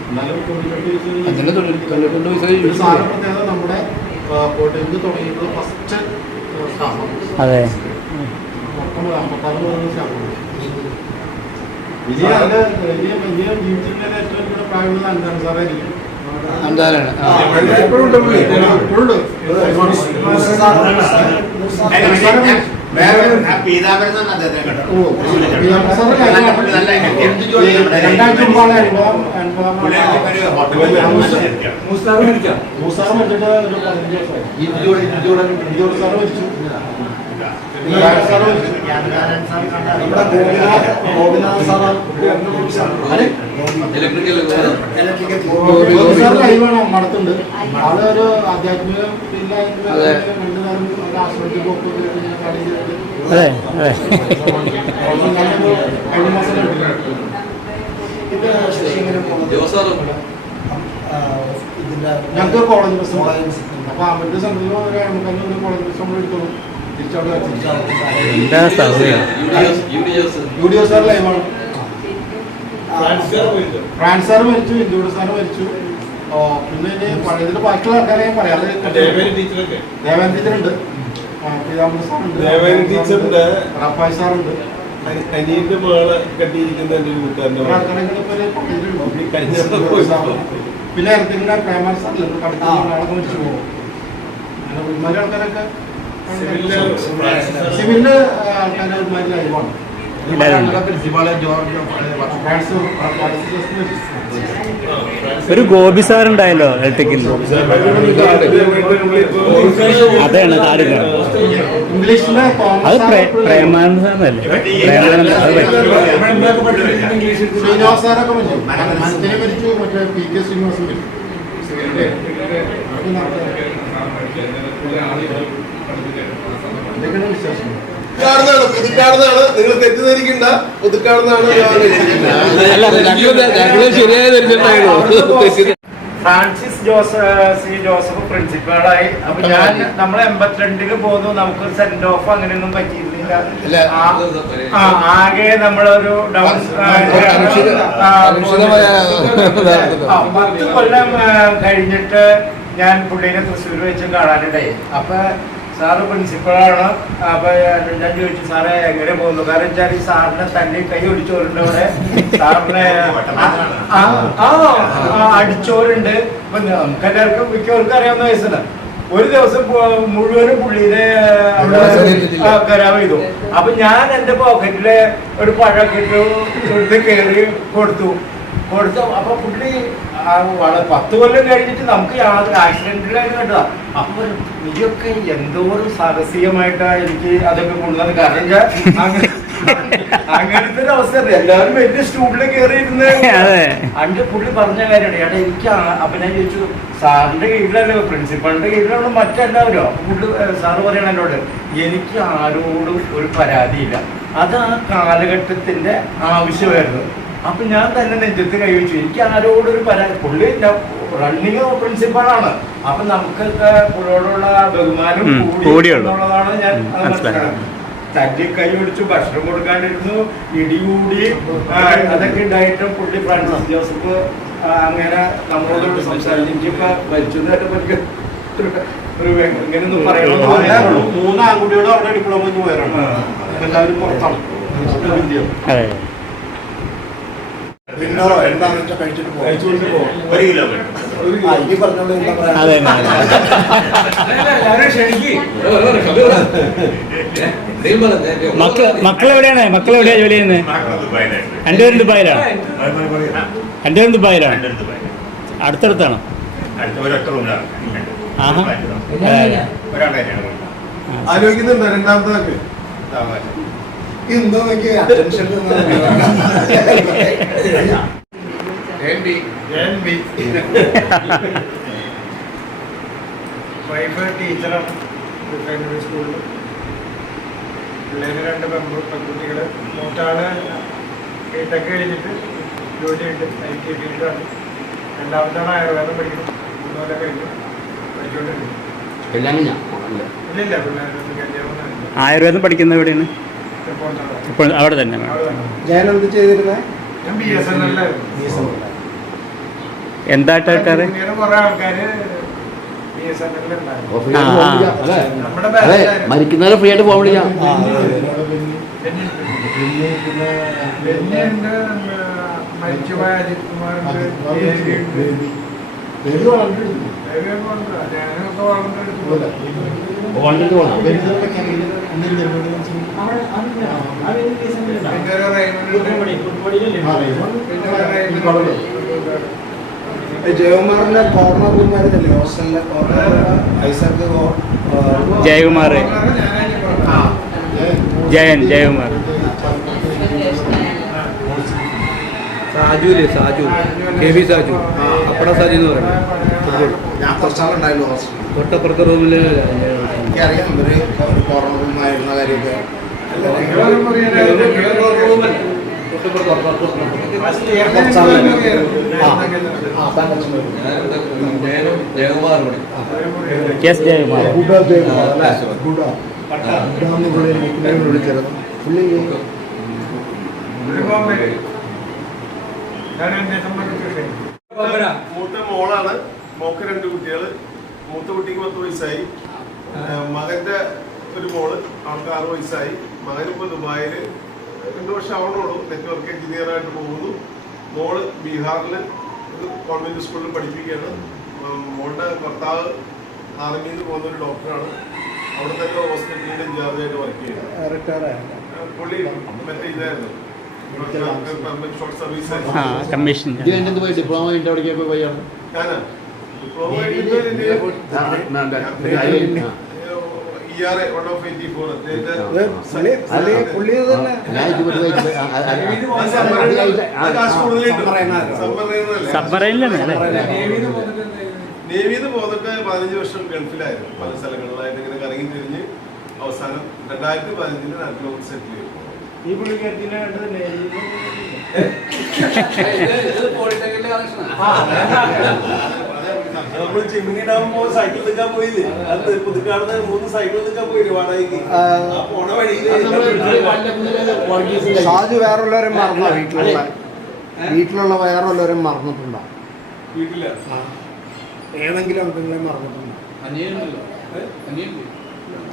എന്നാലും 92 സാറിന് പ്രത്യേകത നമ്മുടെ കോട്ടയത്ത് തുടങ്ങിയിട്ടുള്ള ഫസ്റ്റ് സ്റ്റാഫ്. അതെ, മൊത്തം 56 സ്റ്റാഫുണ്ട്. ഇനി അതിന്റെ വലിയ ജീവിതത്തിന്റെ ഏറ്റവും കൂടുതൽ പ്രായമുള്ളത് അഞ്ചാണ് സാറായിരിക്കും. വേറെ പീതാംബരൻ തന്നെ അദ്ദേഹത്തെ കണ്ടു. ഓ, പീതാംബരൻ സാറ് നല്ല പുള്ളി, നല്ല വ്യക്തിയാണ്. രണ്ടാഴ്ച മുമ്പാണ് അനുഭവം പുള്ളി ഒരു ഹോട്ടലിൽ മൂസാറ് മരിച്ചിട്ട് ഒരു 15 ദിവസമായി. ഇന്ദുജോട് സാറ് മരിച്ചു. നമ്മുടെ ഗോപിനാഥ് സാറ് സാർ ലൈവാണ് മടത്തുണ്ട്. ആള് ഒരു ആധ്യാത്മിക അതെ അതെ ഞങ്ങൾക്ക് കോളേജ് ബസ് അപ്പൊ അവരുടെ സെന്ററിൽ കോളേജ് ബസ് നമ്മൾ എടുത്തോളൂ. എന്താ സൗകര്യം. യൂഡിയോ സാർ ലൈവാണ്. ഫ്രാൻസ് സാർ മരിച്ചു, ഇന്ത്യയുടെ സാർ മരിച്ചു. പിന്നെ ഇനി പഴയതിന്റെ ബാക്കിയുള്ള ആൾക്കാരെ പറയാതെ ദേവേന്ദ്ര ടീച്ചറൊക്കെ ദേവേന്ദ്ര ടീച്ചറുണ്ട്, പീതാംബരൻ സാറുണ്ട്, ദേവേന്ദ്ര ടീച്ചറുണ്ട്, റഫായ് സാറുണ്ട്. അനിയന്റെ മകളെ കെട്ടിയിരിക്കുന്ന എന്റെ ഒരു കൂട്ടുകാരന്റെ മകൾ. പിന്നെ ഇറത്തിങ്ങനെ പ്രേമാർ സാറില്ല പഠിക്കുന്ന മരിച്ചു പോകും. അങ്ങനെ ഒരുമാതിരി ആൾക്കാരൊക്കെ സിവിലില് ആൾക്കാരെ ഒരുമാതിരി ലൈവാണ്. ഒരു ഗോപി സാർ ഉണ്ടായല്ലോ ഇലക്ട്രിക്കൽ. അതാണ് താരിക. ഇംഗ്ലീഷിലെ അത് പ്രേമാനന്ദ സാറിനല്ലേ? പ്രേമാനന്ദ അത് ശ്രീനിവാസ് സാറൊക്കെ മരിച്ചു. മനസ്സിനെ മരിച്ചു. മറ്റേ PK ശ്രീനിവാസൻ മരിച്ചു. ഇതൊക്കെയാണ് വിശേഷം. പുതുക്കാടുന്നതാണ് നിങ്ങൾ തെറ്റിദ്ധരിക്കണ്ട. പുതുക്കാടുന്നതാണ് ഫ്രാൻസിസ് സി ജോസഫ് പ്രിൻസിപ്പാളായി. അപ്പൊ ഞാൻ നമ്മൾ 82-ല് പോന്നു. നമുക്കൊരു സെൻഡ് ഓഫ് അങ്ങനെയൊന്നും പറ്റിയിരുന്നില്ല. ആകെ നമ്മളൊരു 10 കൊല്ലം കഴിഞ്ഞിട്ട് ഞാൻ പുള്ളിനെ തൃശ്ശൂർ വെച്ച് കാണാനുണ്ടായി. അപ്പൊ സാറ് പ്രിൻസിപ്പളാണ്. അപ്പൊ ഞാൻ ചോദിച്ചു, സാറേ എങ്ങനെ പോകുന്നു? കാരണം വെച്ചാൽ ഈ സാറിനെ തന്നെ കൈ ഒടിച്ചോരുണ്ട് അവിടെ. സാറിനെ അടിച്ചോരുണ്ട്. ഇപ്പൊ നമുക്ക് എല്ലാവർക്കും മിക്കവർക്കും അറിയാവുന്ന വയസ്സിന് ഒരു ദിവസം മുഴുവനും പുള്ളിനെ അവിടെ കരാർ ചെയ്തു. അപ്പൊ ഞാൻ എന്റെ പോക്കറ്റില് ഒരു പഴമൊക്കെ എടുത്ത് കയറി കൊടുത്തു. അപ്പൊ പുള്ളി 10 കൊല്ലം കഴിഞ്ഞിട്ട് നമുക്ക് യാതൊരു ആക്സിഡന്റിലായിരുന്നു കേട്ടതാ. അപ്പൊ നീയൊക്കെ എന്തോ ഒരു സാഹസികമായിട്ടാ എനിക്ക് അതൊക്കെ കൊണ്ടുവന്നത്. കാരണം അങ്ങനത്തെ ഒരു അവസ്ഥ എല്ലാവരും വലിയ സ്റ്റൂഡിൽ കയറിയിരുന്ന് അന്റെ പുള്ളി പറഞ്ഞ കാര്യമാണ്. ഏട്ടാ എനിക്ക് അപ്പൊ ഞാൻ ചോദിച്ചു, സാറിന്റെ കീഴിലല്ലോ, പ്രിൻസിപ്പളിന്റെ കീഴിലാണ് മറ്റെല്ലാവരും. അപ്പൊ പുള്ളി സാറ് പറയണ എന്നോട്, എനിക്ക് ആരോടും ഒരു പരാതിയില്ല. അത് ആ കാലഘട്ടത്തിന്റെ ആവശ്യമായിരുന്നു. അപ്പൊ ഞാൻ തന്നെ നെഞ്ചത്ത് കൈവച്ചു. എനിക്ക് ആരോടൊരു പരാതി. പുള്ളി റണ്ണിങ് പ്രിൻസിപ്പാളാണ്. അപ്പൊ നമുക്കൊക്കെ പുള്ളിയോടുള്ള ബഹുമാനം കൂടിയുള്ളതാണ്. ഞാൻ തല്ലി കൈ പിടിച്ചു, ഭക്ഷണം കൊടുക്കാണ്ടിരുന്നു, ഇടികൂടി, അതൊക്കെ ഉണ്ടായിട്ടും പുള്ളി ഫ്രാൻസിസ് ജോസഫ് അങ്ങനെ നമ്മളോട് സംസാരിച്ചു. എനിക്കിപ്പോ മരിച്ചതായിട്ട് പറ്റി ഒരു ഇങ്ങനെയൊന്നും പറയണമെന്ന് പറയാനുള്ളൂ. 3 ആൺകുട്ടികളും അവിടെ ഡിപ്ലോമ പോയതാണ്. എല്ലാവരും പുറത്താണ്. ഡിന്നറോ എന്താണെന്ന് വെച്ചാൽ കഴിച്ചിട്ട് പോകും. 1 കിലോ ഈ പറഞ്ഞോണ്ട് എന്താ പറയാ? മക്കളെവിടെയാണ് ജോലി ചെയ്യുന്നത്? രണ്ടുപേരും ദുബായിലാണ്. അടുത്തടുത്താണോ? ആലോചിക്കുന്നുണ്ടോ രണ്ടാമത്തെ? എന്തോ അറ്റൻഷൻ വൈഫ് ടീച്ചറാണ് പ്രൈമറി സ്കൂളിൽ. പിള്ളേര് 2 പെൺകുട്ടികള്. മൂത്താള് ബിടെക് കഴിഞ്ഞിട്ട് ജോലിയുണ്ട്, IT ഫീൽഡാണ്. രണ്ടാമത്താണ് ആയുർവേദം പഠിക്കണം. 3 കൊല്ലം കഴിഞ്ഞു പഠിച്ചുകൊണ്ടിരിക്കുന്നു. ഇല്ലില്ല, പിള്ളേർക്ക് കല്യാണം. ആയുർവേദം പഠിക്കുന്നത് എവിടെയാണ്? ഇപ്പോൾ അവിടെ തന്നെ. ഞാൻ എന്ത് ചെയ്തിരുന്നേ? ഞാൻ BSNL-ലായിരുന്നു. എന്തായിട്ടാ കുറെ ആൾക്കാര് BSNL-ലുണ്ടായിരുന്നു. നമ്മുടെ മരിക്കുന്നവരെ ഫ്രീ ആയിട്ട് പോകാൻ വിളിക്കാം. മരിച്ചുപോയ അജിത് കുമാറുണ്ട്, വെറുതെ വളർന്നിട്ട് ഞാനൊക്കെ വളർന്നെടുത്തു. വളർന്നിട്ട് പോകണം പിന്നെ ഒരു റൈമണ്ട്. ജയകുമാറിന്റെ കോർണർ റൂമായിരുന്നല്ലേ ഹോസ്റ്റലിലെ corner Isaac Jayakumar Jayakumar Saju K V Saju അപ്പട സാജു എന്ന് പറയുന്നത് ഞാൻ കുറച്ചാളുണ്ടായിരുന്നു ഹോസ്റ്റലിൽ. തൊട്ടപ്പുറത്തെ റൂമിൽ എനിക്കറിയാം ഇവര് കോർണർ റൂമായിരുന്ന കാര്യമൊക്കെ. എസ് ജയകുമാർ വിളിച്ചത് പുള്ളി മൂത്ത മോളാണ്. മോക്ക് 2 കുട്ടികൾ. മൂത്ത കുട്ടിക്ക് 10 വയസ്സായി. മകന്റെ ഒരു മോള്, അവൾക്ക് 6 വയസ്സായി. മകനിപ്പോൾ ദുബായിൽ 2 വർഷം ആവണുള്ളൂ. നെറ്റ്വർക്ക് എഞ്ചിനീയറായിട്ട് പോകുന്നു. മോള് ബീഹാറിൽ ഒരു കോൺവെന്റ് സ്കൂളിൽ പഠിപ്പിക്കുകയാണ്. മോളുടെ ഭർത്താവ് ആർമിയിൽ നിന്ന് പോകുന്ന ഒരു ഡോക്ടറാണ്. അവിടെ തന്നെ ഹോസ്പിറ്റലിന്റെ ഇൻചാർജായിട്ട് വർക്ക് ചെയ്യുന്നത്. പുള്ളി മറ്റേ ഇതായിരുന്നു ഷോർട്ട് സർവീസ്. കമ്മീഷൻ ഡിപ്ലോമ കഴിഞ്ഞിട്ട് അവിടേക്ക് പോയി ഞാനാ ഡിപ്ലോമ കഴിഞ്ഞിട്ട് ERA 184 പുള്ളി തന്നെ സബ്മറൈനിലാണ് അല്ലേ? നേവിന്ന് പോന്നിട്ട് 15 വർഷം ഗൾഫിലായിരുന്നു. പല സ്ഥലങ്ങളിലായിട്ട് ഇങ്ങനെ കറങ്ങി തിരിഞ്ഞ് അവസാനം 2015 നാട്ടിൽ സെറ്റിൽ ചെയ്തു. ഈ പുള്ളിക്കാരി നമ്മൾ ചിമ്മിനിടാകുമ്പോ സൈക്കിൾ നിൽക്കാൻ പോയില്ലേ? അത് പുതുക്കാടുന്ന 3 സൈക്കിൾ നിൽക്കാൻ പോയില്ലേ വാടകയ്ക്ക്? പോണ വഴിയിൽ സാജു വേറുള്ളവരും മറന്നോ? വീട്ടിലുള്ള വേറുള്ളവരും മറന്നിട്ടുണ്ടോ? വീട്ടില്ല. ഏതെങ്കിലും ഉണ്ടെങ്കിലും മറന്നിട്ടുണ്ടോ?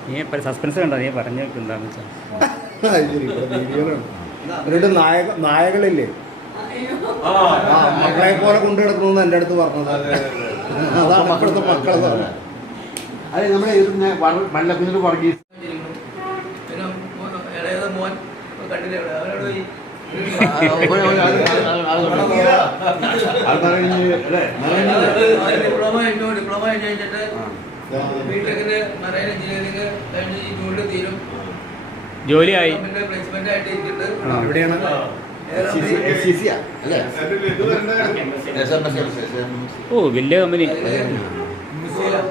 നീ സസ്പെൻസ് കണ്ടോ? നീ പറഞ്ഞു എന്താണെന്ന് വെച്ചാൽ എന്നിട്ട് നായകളില്ലേ മക്കളെ പോലെ കൊണ്ടു കിടക്കണമെന്ന് എൻ്റെ അടുത്ത് പറഞ്ഞത്. അതാണ് ഇപ്പോഴത്തെ മക്കളെന്ന് പറഞ്ഞത്. അതെ നമ്മുടെ വല്ലക്കുഞ്ഞിട്ട് വർഗീസ് പിന്നെ ഇളയത് മോൻ കണ്ടില്ലേ അവരോട് പോയി ഡിപ്ലോമ കഴിഞ്ഞിട്ട് ബിടെക്കിന് മറൈൻ എഞ്ചിനീയറിംഗ് കഴിഞ്ഞ് ഈ ജൂണിൽ തീരും. ജോലിയായി പ്ലേസ്മെന്റ് ആയിട്ട് ഇരിക്കുന്നുണ്ട്. എവിടെയാണ്? ഓ വലിയ കമ്പനി.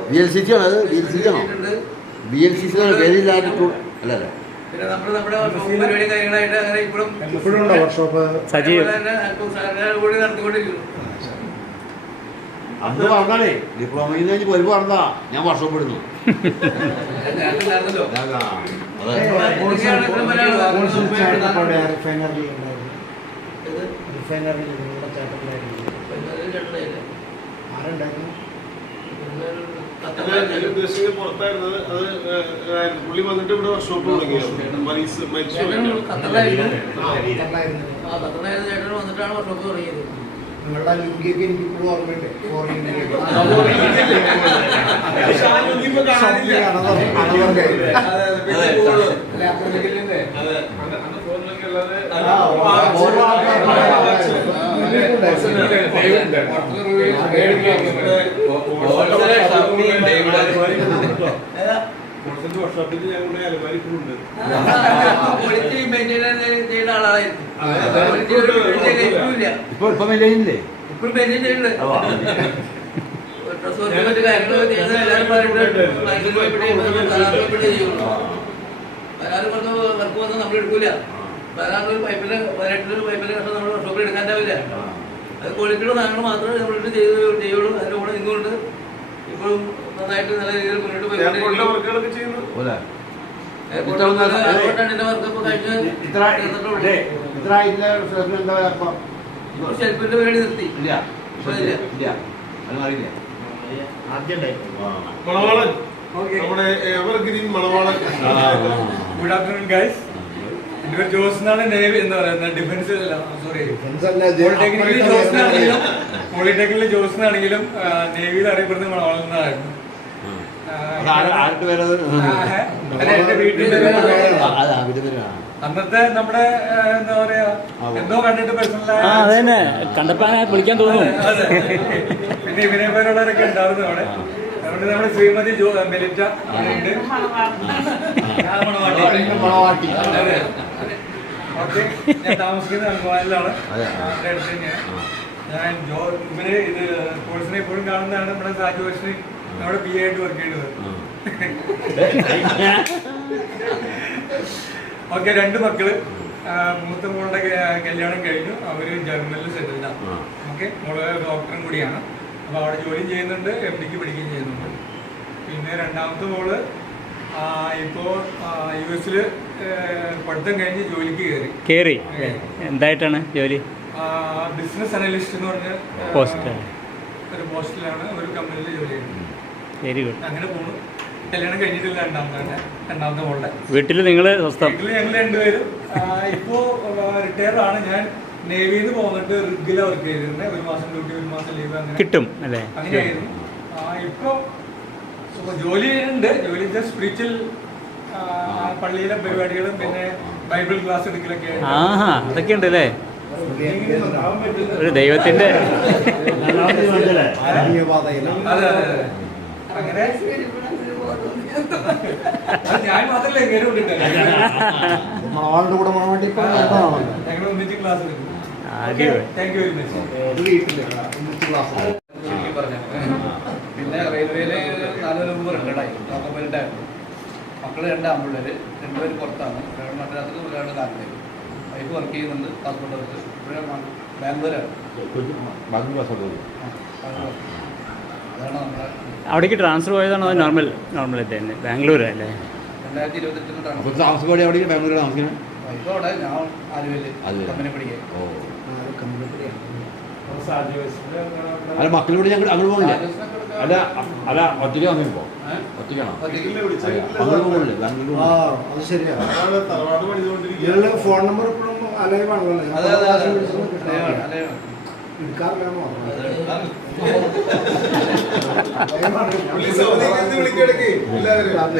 BLCC ആണോ? അത് BLCC ആണോ? BLCC പേരില്ലാതെ അല്ലല്ലേ? പിന്നെ നമ്മുടെ പരിപാടി കാര്യങ്ങളായിട്ട് അങ്ങനെ ഇപ്പോഴും ഇപ്പോഴുണ്ടോ വർക്ക്ഷോപ്പ്? സജീവ് കൂടി നടത്തിക്കൊണ്ടിരിക്കുന്നു. അന്ന് പറഞ്ഞാലേ ഡിപ്ലോമയിൽ നിന്ന് കഴിഞ്ഞ് വരുമ്പോൾ പറഞ്ഞാ ഞാൻ വർക്ക്ഷോപ്പ് ഇടുന്നു. പുറത്തായിരുന്നത് അത് പുള്ളി വന്നിട്ട് ഇവിടെ വർക്ക്ഷോപ്പ് തുടങ്ങിയത്. ചേട്ടൻ വന്നിട്ടാണ് വർക്ക്ഷോപ്പ് തുടങ്ങിയത്. നിങ്ങളുടെ ലുങ്കിയൊക്കെ എനിക്ക് ഇപ്പോഴും ഓർമ്മയുണ്ട്. വർഷത്തിൽ ഞങ്ങളുടെ അലമാരി ഉണ്ട്. ക്വാളിറ്റി മെയിൻറ്റെയിൻ ചെയ്യുന്ന ആളായിരുന്നു. ഇപ്പൊ മെയിൻറ്റെയിനില്ലേ? ഇപ്പോഴും മെയിൻറ്റെയിൻ ചെയ്യുന്നുണ്ട്. മറ്റു കാര്യങ്ങൾ എല്ലാവരും പറയുന്നുണ്ട്. പരാതി വന്ന് വർക്ക് വന്നാൽ നമ്മൾ എടുക്കൂല. പരാതിലൊരു പൈപ്പില് 18 പൈപ്പിലെ കഷ്ടം നമ്മൾ വർക്ക്ഷോപ്പിൽ എടുക്കാണ്ടാവില്ല. അത് ക്വാളിറ്റിയുടെ സാധനങ്ങൾ മാത്രമേ നമ്മളിട്ട് ചെയ്യുള്ളൂ. അതിൻ്റെ കൂടെ നിന്നുകൊണ്ട് ഇപ്പോഴും നന്നായിട്ട് നല്ല രീതിയിൽ മുന്നോട്ട് വർക്കുകളൊക്കെ ചെയ്യുന്നു. ഷെൽഫിന്റെ പരിപാടി നിർത്തി. മണവാളൻ നമ്മുടെ എവർഗ്രീൻ മണവാളൻ. Good afternoon guys. എൻ്റെ പേര് ജോസ് എന്നാണ്. നേവി എന്താ പറയുന്നത് ഡിഫൻസ് സോറി പോളിടെക്നിക്കിൽ ജോസ് എന്നാണ്. പോളിടെക്നിക്കിലെ ജോസിനാണെങ്കിലും നേവിയിൽ അറിയപ്പെടുന്ന മണവാളനായിരുന്നു. ആരുടെ പേരത്? അല്ല, എന്റെ വീട്ടിൽ അന്നത്തെ നമ്മുടെ എന്താ പറയാ എന്തോ കണ്ടിട്ട് പേഴ്സണലായ അതന്നെ കണ്ടപ്പോ വിളിക്കാൻ തോന്നുന്നു. പിന്നെ ഇവനെ പോലുള്ളവരൊക്കെ ഉണ്ടാവുന്നു അവിടെ. അതുകൊണ്ട് നമ്മുടെ ശ്രീമതി മെലിറ്റ ഉണ്ട്. ഓക്കെ, ഞാൻ താമസിക്കുന്നത് അങ്കമാലിലാണ്. അവിടെ അടുത്ത് തന്നെയാണ് ഞാൻ. ഇവര് ഇത് കോഴ്സിനെ എപ്പോഴും കാണുന്നതാണ്. നമ്മുടെ സാജുവേഷന് നമ്മുടെ PA ആയിട്ട് വർക്ക് ചെയ്യുന്നത്. ഓക്കെ, 2 മക്കള്. മൂത്ത മോളുടെ കല്യാണം കഴിഞ്ഞു. അവര് ജർമ്മനിൽ സെറ്റിൽഡാണ്. ഓക്കെ, മോള് ഡോക്ടറും കൂടിയാണ്. അപ്പോൾ അവിടെ ജോലിയും ചെയ്യുന്നുണ്ട്, MD പഠിക്കുകയും ചെയ്യുന്നുണ്ട്. പിന്നെ രണ്ടാമത്തെ മോള് ഇപ്പോൾ US പഠിത്തം കഴിഞ്ഞ് ജോലിക്ക് കയറി. എന്തായിട്ടാണ് ജോലി? ബിസിനസ് അനലിസ്റ്റ് എന്ന് പറഞ്ഞ പോസ്റ്റ് ഒരു പോസ്റ്റിലാണ് ഒരു കമ്പനിയിൽ ജോലി ചെയ്യുന്നത്. Very good. അങ്ങനെ പോകുന്നു. കല്യാണം കഴിഞ്ഞിട്ടില്ല രണ്ടാമത്തെ മോളുടെ. വീട്ടിൽ നിങ്ങൾ സ്വസ്ഥം? വീട്ടിൽ ഞങ്ങൾ 2 പേരും. ഇപ്പോൾ റിട്ടയർ ആണ്. ഞാൻ നേവിയിൽ നിന്ന് പോന്നിട്ട് റിഗില വർക്ക് ചെയ്തിരുന്നത്. 1 മാസം ഡ്യൂട്ടി 1 മാസം ലീവ് അങ്ങനെ കിട്ടും അല്ലേ? അങ്ങനെയായിരുന്നു. ഇപ്പോൾ ജോലി ഉണ്ട്. ജോലി സ്പിരിച്വൽ പള്ളിയിലെ പരിപാടികളും പിന്നെ ബൈബിൾ ക്ലാസ് എടുക്കലൊക്കെ. അതൊക്കെ ഉണ്ട് അല്ലേ? ഒരു ദൈവത്തിന്റെ അതെ അങ്ങനെ ഞാൻ മാത്രമല്ല എങ്ങനെ മണവാളിന്റെ കൂടെ മണവാട്ടി ഞങ്ങൾ ഒന്നിച്ച് ക്ലാസ് എടുക്കും. Thank you very much. പിന്നെ റെയിൽവേയില് 4 മുമ്പ് റിട്ടയർഡായി. നോക്കപ്പെട്ടായിരുന്നു. മക്കള് 2 ആൺപിള്ളേര്, 2 പേര് പുറത്താണ്. ഒരാൾ മദ്രാസിലും ഒരാൾ നാട്ടിലേക്ക്. വൈഫ് വർക്ക് ചെയ്യുന്നുണ്ട് പാസ്പോർട്ട് ഓഫീസ്. ഇപ്പോഴും ബാംഗ്ലൂരാണ്. അതാണ് നമ്മുടെ. അവിടേക്ക് ട്രാൻസ്ഫർ പോയതാണോ? നോർമൽ തന്നെ ബാംഗ്ലൂർ അല്ലേ? 2028 താമസപ്പാടി അവിടെ ബാംഗ്ലൂർ താമസിക്കുന്നത്. വൈഫ് അവിടെ, ഞാൻ ആലുവയില് കമ്പനി പഠിക്കാൻ. അല്ല, മക്കളോട് ഞങ്ങൾ അങ്ങോട്ട് പോകണില്ല. അല്ല ഒറ്റയ്ക്ക് വന്നിപ്പോ ഒറ്റയ്ക്കാണോ? അങ്ങോട്ട് പോകണില്ലേ ബാംഗ്ലൂർ? അത് ശരിയാണ്. തറവാട് പണിതുകൊണ്ടിരിക്കുകയാണ്. ഫോൺ നമ്പർ ഇപ്പോഴും അലൈവാണല്ലോ.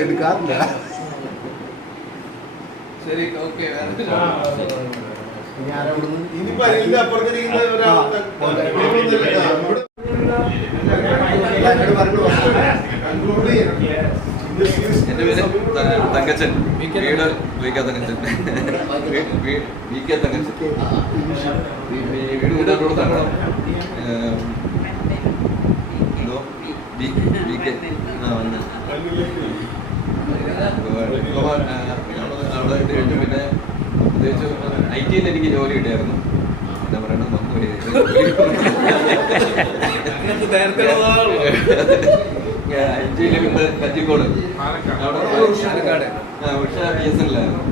എടുക്കാറില്ല. ശരി, ഓക്കെ. ഇനിയിപ്പോ അതിന്റെ അപ്പുറത്തിരിക്കുന്ന ഒരാളെ എൻ്റെ പേര് തങ്കച്ചൻ. വീട് VK തങ്കച്ചൻ. VK തങ്കച്ചൻ. വീട് കൂടാനോട് തങ്ങണം. എന്തോ VK വന്ന് അവിടെ ഇത് കഴിഞ്ഞു. പിന്നെ പ്രത്യേകിച്ച് IT എനിക്ക് ജോലി കിട്ടിയായിരുന്നു. എന്താ പറയണത്, നമുക്ക് കച്ചിക്കോട് അവിടെ ഉഷ BSNലായിരുന്നു.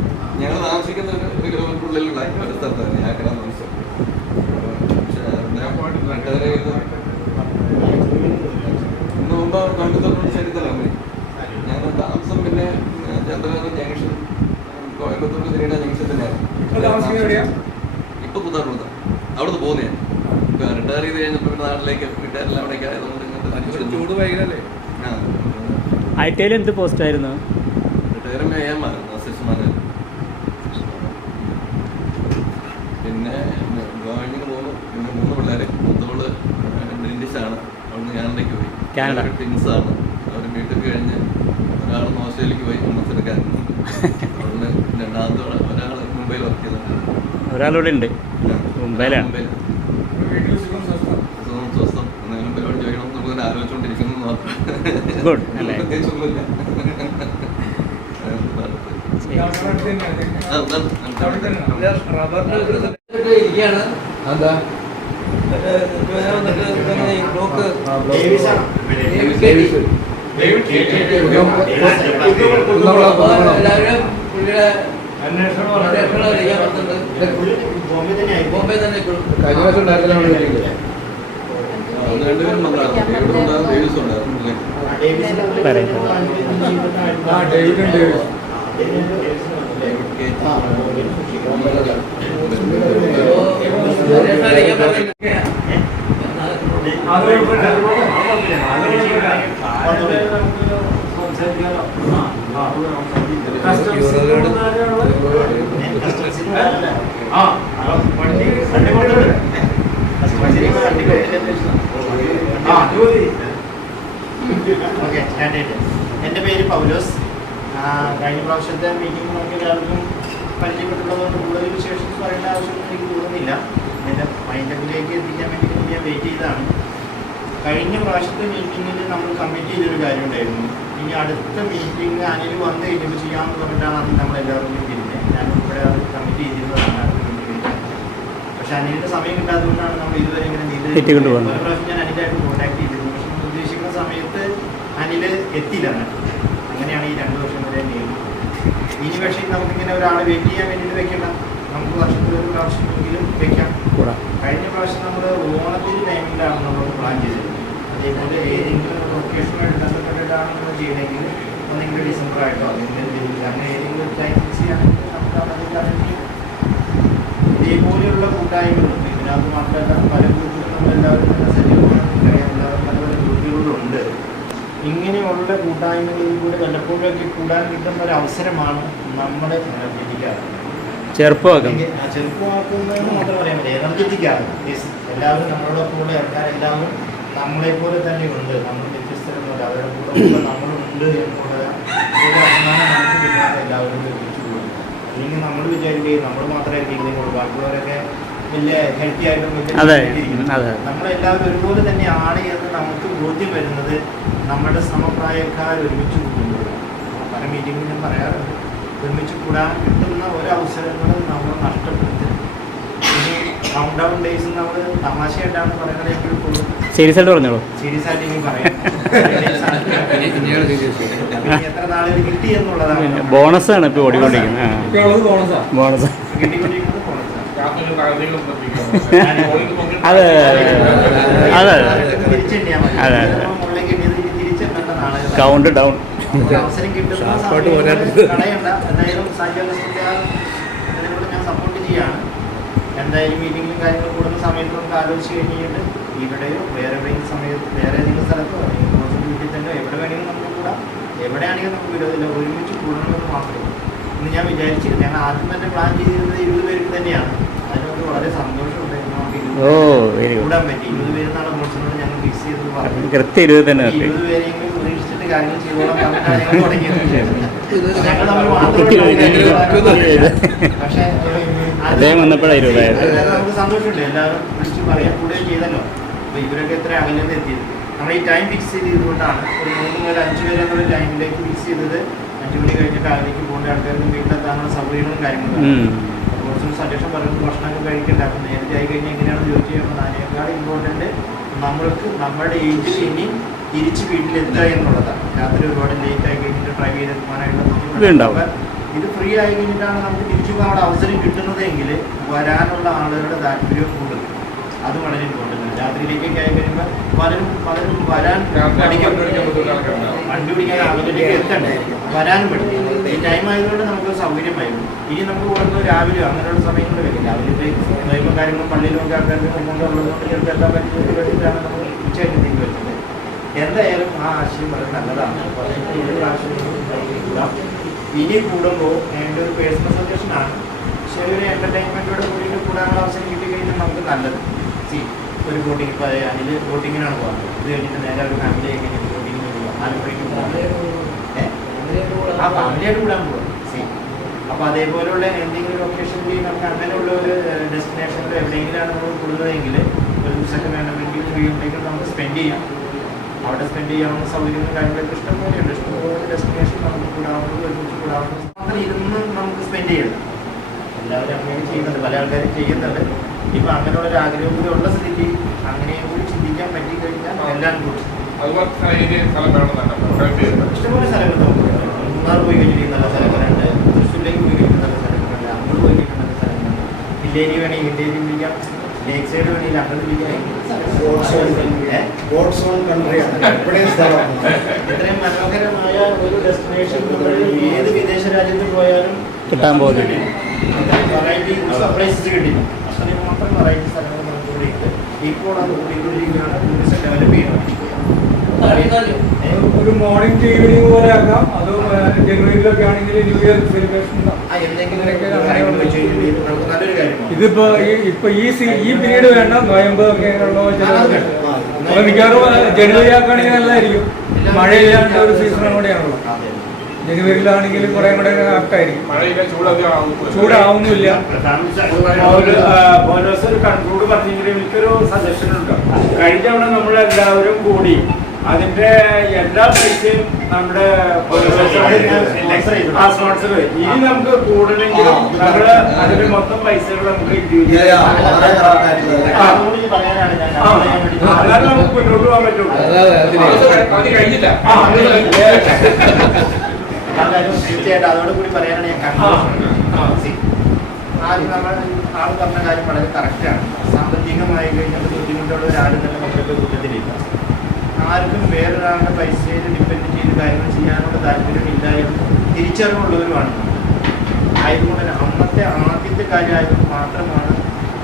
ഞങ്ങൾ താമസിക്കുന്ന 1 കിലോമീറ്ററിനുള്ളിലുള്ള ഒരു സ്ഥലത്തായിരുന്നു. ഞാൻ കിടന്ന ദിവസം ഇന്ന് മുമ്പ് കോയമ്പത്തൂർ ചരിത്രമാണ് ഞങ്ങൾ താമസം. പിന്നെ ചന്ദ്രനഗർ ജംഗ്ഷൻ, കോയമ്പത്തൂർ തിരിയുടെ ജംഗ്ഷൻ തന്നെയായിരുന്നു. ഇപ്പൊ പുതാറുള്ളത് അവിടുന്ന് പോകുന്നതാണ്. റിട്ടയർ ചെയ്ത് കഴിഞ്ഞപ്പോൾ പിന്നെ നാട്ടിലേക്ക് വീട്ടുകാരെല്ലാം അവിടേക്ക് ആയതുകൊണ്ട് ചൂട് ഭയങ്കരല്ലേ? IT എന്ത് പോസ്റ്റ് ആയിരുന്നു? റിട്ടയർമെന്റ് ചെയ്യാമായിരുന്നു, അസിസ്റ്റ്മാനായിരുന്നു. പിന്നെ ഗവൺമെന്റിന് പോകുന്നു. പിന്നെ 3 പിള്ളേര്. മൂത്തവള് ഡെന്റിസ്റ്റാണ്. അവിടുന്ന് കാനഡയ്ക്ക് പോയി. കാനഡ ട്വിൻസാണ്. അവർ വീട്ടിൽ കഴിഞ്ഞ് ഒരാളൊന്ന് ഓസ്ട്രേലിയക്ക് പോയി എടുക്കാറുണ്ട്. അതുകൊണ്ട് രണ്ടാമത്തെ ഒരാൾ മുംബൈയിൽ വർക്ക് ചെയ്യുന്നുണ്ട്. ഒരാളിവിടെ ഉണ്ട് മുംബൈയിലാണ്. സ്വസ്ഥം എന്തെങ്കിലും പരിപാടി ചോദിക്കണം നമുക്ക് ആലോചിച്ചുകൊണ്ടിരിക്കുന്നു മാത്രം. ഗുഡ് അല്ലേ? പ്രത്യേകിച്ചൊന്നുമില്ല. ഇരിക്കുകയാണ്. എന്താ എല്ലാവരും പുള്ളിയുടെ അന്വേഷണം അറിയാൻ പറ്റുന്നുണ്ട്. ബോംബെ തന്നെ കഴിഞ്ഞ പ്രാവശ്യം ഉണ്ടായിരുന്നില്ല. രണ്ടുപേരും ഉണ്ടായിരുന്നു. ഡേവിസ് ഉണ്ടായിരുന്നു അല്ലേ? അത് കുഴപ്പമില്ല. അത് കുഴപ്പമില്ല. ഓക്കെ, എൻ്റെ പേര് പൗലോസ്. കഴിഞ്ഞ പ്രാവശ്യത്തെ മീറ്റിംഗ് നമുക്ക് എല്ലാവർക്കും പരിചയപ്പെട്ടുള്ളതുകൊണ്ട് കൂടുതൽ വിശേഷം പറയേണ്ട ആവശ്യമൊന്നും എനിക്ക് തോന്നുന്നില്ല. എൻ്റെ മൈൻഡപ്പിലേക്ക് എത്തിക്കാൻ വേണ്ടി ഞാൻ വെയിറ്റ് ചെയ്തതാണ്. കഴിഞ്ഞ പ്രാവശ്യത്തെ മീറ്റിങ്ങിൽ നമ്മൾ കമ്മിറ്റ് ചെയ്തൊരു കാര്യം ഉണ്ടായിരുന്നു. ഇനി അടുത്ത മീറ്റിംഗ് അനിൽ വന്ന് കഴിഞ്ഞപ്പോൾ ചെയ്യാമെന്ന് പറഞ്ഞിട്ടാണ് നമ്മളെല്ലാവരും തിരിഞ്ഞത്. ഞാൻ ഉൾപ്പെടെ അത് കമ്മിറ്റ് ചെയ്തിരുന്നതാണ് അടുത്ത മീറ്റിംഗ്. പക്ഷെ അനിലിൻ്റെ സമയം കിട്ടാത്തതുകൊണ്ടാണ് നമ്മൾ ഇതുവരെ ഇങ്ങനെ നീണ്ടു. ഒരു പ്രാവശ്യം ഞാൻ അനിലായിട്ട് കോൺടാക്ട് ചെയ്തിരുന്നു. പക്ഷെ നമ്മൾ ഉദ്ദേശിക്കുന്ന സമയത്ത് അനിൽ എത്തിയില്ല. അങ്ങനെയാണ് ഈ 2 വർഷം വരെ നീണ്ടു. ഇനി പക്ഷേ നമുക്കിങ്ങനെ ഒരാളെ വെയിറ്റ് ചെയ്യാൻ വേണ്ടിയിട്ട് വെക്കണം. നമുക്ക് വർഷത്തിൽ ഒരു പ്രാവശ്യമെങ്കിലും വെക്കാം. കഴിഞ്ഞ പ്രാവശ്യം നമ്മൾ ഓണത്തിൻ്റെ ടൈമിലാണ് നമ്മൾ പ്ലാൻ ചെയ്തത്. അതേപോലെ ഏതെങ്കിലും ലൊക്കേഷനുമായിട്ട് ബന്ധപ്പെട്ടിട്ടാണ് നമ്മൾ ചെയ്യണമെങ്കിൽ ഒന്നെങ്കിൽ ഡിസംബർ ആയിട്ടോ അല്ലെങ്കിൽ അങ്ങനെ ഏതെങ്കിലും ടൈം ഫിക്സ് ചെയ്യുകയാണെങ്കിൽ നമുക്ക് അതിൻ്റെ അറിയിക്കും. ഇതേപോലെയുള്ള കൂട്ടായ്മകളുണ്ട്. ഇതിനകത്ത് മാത്രമല്ല പല ഗ്രൂപ്പുകളും നമ്മളെല്ലാവരും തന്നെ സജീവമാണ്. എല്ലാവരും പല പല ഗ്രൂപ്പുകളുണ്ട്. ഇങ്ങനെയുള്ള കൂട്ടായ്മകളിൽ കൂടെ വല്ലപ്പോഴൊക്കെ കൂടാൻ കിട്ടുന്ന ഒരു അവസരമാണ് നമ്മളെ എത്തിക്കാറ്. ചെറുപ്പമാക്കുന്നതെന്ന് മാത്രം പറയാൻ പറ്റില്ല, നമുക്ക് എത്തിക്കാറ്. എല്ലാവരും നമ്മളോട് കൂടെ ഇറക്കാൻ എല്ലാവരും നമ്മളെപ്പോലെ തന്നെ ഉണ്ട്. നമ്മൾ വ്യത്യസ്തരൊന്നുമില്ല. അവരുടെ കൂടെ നമ്മളുണ്ട് എന്നുള്ള ഒരു അഭിമാനം നമുക്ക് കിട്ടാതെ എല്ലാവരും ഒരുമിച്ച് കൂടും. അല്ലെങ്കിൽ നമ്മൾ വിചാരിക്കുകയും നമ്മൾ മാത്രമായിരിക്കും ഇങ്ങനെ ബാക്കിയുള്ളവരൊക്കെ വലിയ ഹെൽത്തി ആയിട്ടും നമ്മളെല്ലാവരും ഒരുപോലെ തന്നെ ആണ് എന്ന് നമുക്ക് ബോധ്യം വരുന്നത് നമ്മുടെ സമപ്രായക്കാർ ഒരുമിച്ച് കൂടുമ്പോഴാണ്. പല മീറ്റിങ്ങിൽ ഞാൻ പറയാറുണ്ട്, ഒരുമിച്ച് കൂടാൻ കിട്ടുന്ന ഒരവസരങ്ങളും നമ്മൾ നഷ്ടപ്പെടുത്തി. ഇനി കൗണ്ട് ഡൗൺ ഡേയ്സ് നമ്മൾ തമാശയായിട്ടാണ് പറയുന്നത് എങ്കിൽ പോലും സീരിയസ് ആയിട്ട് പറഞ്ഞോളൂ. സീരിയസ് ആയിട്ട് ഇനി പറയാം. എത്ര നാളിൽ കിട്ടി എന്നുള്ളതാണ്. ബോണസാണ് ഇപ്പോൾ ഓടിക്കൊണ്ടിരിക്കുന്നത്. ബോണസ് കിട്ടിക്കൊണ്ടിരിക്കുന്നത് ബോണസാണ്. അതെ അതെ തിരിച്ചെണ്ണിയാൽ മതി. അതെ. മുകളിലേക്ക് എണ്ണിയത് തിരിച്ചെണ്ണേണ്ട നാളെ കൗണ്ട് ഡൗൺ. അവസരം കിട്ടുന്ന കളയണ്ട. എന്തായാലും ഇതിനോട് ഞാൻ സപ്പോർട്ട് ചെയ്യാണ്. എന്തായാലും മീറ്റിങ്ങിലും കാര്യങ്ങളും കൂടുന്ന സമയത്ത് നമുക്ക് ആലോചിച്ച് കഴിഞ്ഞിട്ട് ഇവിടെയോ വേറെ ഏതെങ്കിലും സമയത്ത് വേറെ ഏതെങ്കിലും സ്ഥലത്തോ അല്ലെങ്കിൽ കുറച്ച് വീട്ടിൽ തന്നെ എവിടെ വേണമെങ്കിലും നമുക്ക് കൂടാം. എവിടെയാണെങ്കിലും നമുക്ക് വിരോധമില്ല. ഒരുമിച്ച് കൂടണമെന്ന് മാത്രമേ ഇന്ന് ഞാൻ വിചാരിച്ചിരുന്നു. ഞാൻ ആദ്യം തന്നെ പ്ലാൻ ചെയ്തിരുന്നത് 20 പേർക്ക് തന്നെയാണ്. അതിനോട് വളരെ സന്തോഷമുണ്ടായിരുന്നു. നമുക്ക് കൂടാൻ പറ്റി. 20 പേരെന്നാണ് മോശനോട് ഞങ്ങൾ ഫിക്സ് ചെയ്തത് പറഞ്ഞു. കൃത്യം 20 തന്നെ. 20 പേരെങ്കിലും പ്രതീക്ഷിച്ചിട്ട് കാര്യങ്ങൾ ചെയ്തോളാം പറഞ്ഞിട്ടാണ് ഞങ്ങൾ തുടങ്ങിയത്. ഞങ്ങൾ നമ്മൾ പക്ഷേ അദ്ദേഹം വന്നപ്പോഴാണ് 20 നമുക്ക് സന്തോഷമുണ്ട്. എല്ലാവരും വിളിച്ച് പറയാൻ കൂടെ ചെയ്തല്ലോ. അപ്പോൾ ഇവരൊക്കെ എത്ര അകലെന്ന് എത്തിയത്. നമ്മൾ ഈ ടൈം ഫിക്സ് ചെയ്തുകൊണ്ടാണ് ഒരു 3 മുതൽ 5 വരെ എന്നുള്ള ടൈമിലേക്ക് ഫിക്സ് ചെയ്തത്. 5 മണി കഴിഞ്ഞിട്ട് അകലേക്ക് പോകേണ്ട ആൾക്കാർക്ക് വീട്ടിലെത്താനുള്ള സൗകര്യങ്ങളും കാര്യങ്ങളും. കുറച്ചും സജഷൻ പറയുന്നത് ഭക്ഷണമൊക്കെ കഴിക്കണ്ട. അപ്പം നേരത്തെ ആയി കഴിഞ്ഞാൽ എങ്ങനെയാണെന്ന് ചോദിച്ചു കഴിയുമ്പോൾ അതിനേക്കാൾ ഇമ്പോർട്ടൻറ്റ് നമ്മൾക്ക് നമ്മുടെ ഏജിൽ ഇനി തിരിച്ച് വീട്ടിലെത്തുക എന്നുള്ളതാണ്. രാത്രി ഒരുപാട് ലേറ്റ് ആയി കഴിഞ്ഞിട്ട് ഡ്രൈവ് ചെയ്തെത്താനായിട്ടുള്ള ബുദ്ധിമുട്ട്. ഇത് ഫ്രീ ആയി കഴിഞ്ഞിട്ടാണ് നമുക്ക് തിരിച്ചു പോകാനുള്ള അവസരം കിട്ടുന്നതെങ്കിൽ വരാനുള്ള ആളുകളുടെ താല്പര്യം കൂടും. അത് വളരെ ഇമ്പോർട്ടൻ്റ്. രാത്രിയിലേക്കൊക്കെ ആയി കഴിയുമ്പോൾ പലരും വരാൻ വണ്ടി പിടിക്കാൻ ആളുകളിലേക്ക് എത്തണ്ടേ, വരാനും പറ്റും. ഈ ടൈം ആയതുകൊണ്ട് നമുക്ക് സൗകര്യമായിരുന്നു. ഇനി നമുക്ക് കൊടുക്കുന്നത് രാവിലെ അങ്ങനെയുള്ള സമയങ്ങളിൽ വരില്ല. രാവിലത്തെ ദൈവം കാര്യങ്ങളും പള്ളിയിലൊക്കെ ആൾക്കാർക്ക് ഉള്ളതുകൊണ്ട് ചിലപ്പോൾ എത്താൻ പറ്റുന്നതിന് വേണ്ടിയിട്ടാണ് നമ്മൾ ഉച്ചയായിട്ട് തീർന്നു വെച്ചത്. എന്തായാലും ആ ആശയം വളരെ നല്ലതാണ്. ഇനി കൂടുമ്പോൾ എൻ്റെ ഒരു പേഴ്സണൽ സജഷനാണ്, ചെറിയൊരു എൻ്റർടൈൻമെൻറ്റോട് കൂടിയിട്ട് കൂടാനുള്ള അവസരം കിട്ടിക്കഴിഞ്ഞാൽ നമുക്ക് നല്ലത്. ഒരു ബോട്ടിങ് ഇപ്പോൾ അതിൽ ബോട്ടിങ്ങിനാണ് പോകുന്നത്. ഇത് കഴിഞ്ഞിട്ട് നേരെ ഒരു ഫാമിലി ആയി കഴിഞ്ഞിട്ട് ബോട്ടിങ്ങിന് പോകാം. ആലപ്പുഴയ്ക്ക് പോകാം. ആ ഫാമിലിയായിട്ട് കൂടാൻ പോകാം. അപ്പോൾ അതേപോലെയുള്ള എന്തെങ്കിലും ലൊക്കേഷനിൽ നമുക്ക് അങ്ങനെയുള്ള ഒരു ഡെസ്റ്റിനേഷനിൽ എവിടെയെങ്കിലാണ് നമ്മൾ കൂടുന്നതെങ്കിൽ ഒരു ദിവസമൊക്കെ വേണമെങ്കിൽ ഫ്രീ ഉണ്ടെങ്കിൽ നമുക്ക് സ്പെൻഡ് ചെയ്യാം. അവിടെ സ്പെൻഡ് ചെയ്യാവുന്ന സൗകര്യങ്ങളും കാര്യങ്ങളൊക്കെ ഇഷ്ടംപോലെയുണ്ട്. ഇഷ്ടംപോലെ ഡെസ്റ്റിനേഷൻ നമുക്ക് കൂടാവുന്നത് ഒരുമിച്ച് കൂടാവുന്നത് മാത്രം ഇരുന്ന് നമുക്ക് സ്പെൻഡ് ചെയ്യണം. എല്ലാവരും അങ്ങനെ ചെയ്യുന്നുണ്ട്, പല ആൾക്കാരും ചെയ്യുന്നുണ്ട്. ഇപ്പം അങ്ങനെയുള്ള ഒരു ആഗ്രഹം കൂടി ഉള്ള സ്ഥിതി അങ്ങനെയും കൂടി ചിന്തിക്കാൻ പറ്റിക്കഴിഞ്ഞാൽ എല്ലാം കൂടി ഇഷ്ടംപോലെ സ്ഥലങ്ങൾ നമുക്ക് മൂന്നാർ പോയി കഴിഞ്ഞിട്ട് നല്ല സ്ഥലങ്ങളുണ്ട്, തൃശ്ശൂരിലേക്ക് പോയി കഴിഞ്ഞിട്ട് നല്ല സ്ഥലങ്ങളുണ്ട്, അങ്ങോട്ട് പോയി കഴിഞ്ഞിട്ട് നല്ല സ്ഥലങ്ങളുണ്ട്. ഹില്ലേരി വേണമെങ്കിൽ ഹില്ലേരി വിളിക്കാം, ലേക്ക് സൈഡ് വേണമെങ്കിൽ അങ്ങോട്ട് വിളിക്കാം. ഇത്രയും മനോഹരമായ ഒരു ഡെസ്റ്റിനേഷൻ ഏത് വിദേശ രാജ്യത്ത് പോയാലും കിട്ടാൻ പോകുന്നില്ല. വെറൈറ്റി സർപ്രൈസസ് കിട്ടില്ല. അത്രയും മാത്രം വെറൈറ്റി സ്ഥലങ്ങൾ നമുക്ക് ഇവിടെ ഉണ്ട്. ഇപ്പോൾ അത് കൂടിക്കൊണ്ടിരിക്കുകയാണ്. ടൂറിസം ഒരു മോർണിംഗ് ടു ഈവനിങ് പോലെ ആക്കാം. അതും ജനുവരിയിലൊക്കെ ആണെങ്കിൽ ന്യൂ ഇയർ സെലിബ്രേഷൻ ഇതിപ്പോ ഈ പീരീഡ് വേണ്ട, നോയമ്പ് ഒക്കെ അപ്പൊ മിക്കവാറും ജനുവരി ആക്കുകയാണെങ്കിൽ നല്ലതായിരിക്കും. മഴയില്ലാണ്ട് ഒരു സീസണും കൂടെയാണല്ലോ. ജനുവരിയിലാണെങ്കിൽ കുറെ കൂടെ ആപ്റ്റായിരിക്കും. ചൂടാവുന്നില്ല. ഒരു കൺക്ലൂഡ് പറഞ്ഞെങ്കിൽ എനിക്കൊരു സജഷൻ ഉണ്ട്. കഴിഞ്ഞ തവണ നമ്മളെല്ലാവരും കൂടി അതിന്റെ എല്ലാ പൈസയും നമ്മുടെ സ്പോൺസർ. ഇനി നമുക്ക് കൂടണമെങ്കിലും നമ്മള് അതിന്റെ മൊത്തം പൈസകൾ നമുക്ക് അല്ലാതെ നമുക്ക് മുന്നോട്ട് പോകാൻ പറ്റുള്ളൂ. തീർച്ചയായിട്ടും അതോടുകൂടി പറയാനാണ് ഞാൻ ആദ്യം നമ്മൾ ആൾ പറഞ്ഞ കാര്യം വളരെ കറക്റ്റാണ്. സാമ്പത്തികമായി കഴിഞ്ഞാൽ ബുദ്ധിമുട്ടുള്ള ഒരാളും തന്നെ നമ്മുടെ കൂട്ടത്തിലില്ല. ആർക്കും വേറൊരാളുടെ പൈസയിൽ ഡിപ്പെൻഡ് ചെയ്ത് കാര്യങ്ങൾ ചെയ്യാനുള്ള താല്പര്യമില്ല എന്ന് തിരിച്ചറിവുള്ളവരുമാണ്. ആയതുകൊണ്ട് തന്നെ അന്നത്തെ ആദ്യത്തെ കാര്യമായതുകൊണ്ട് മാത്രമാണ്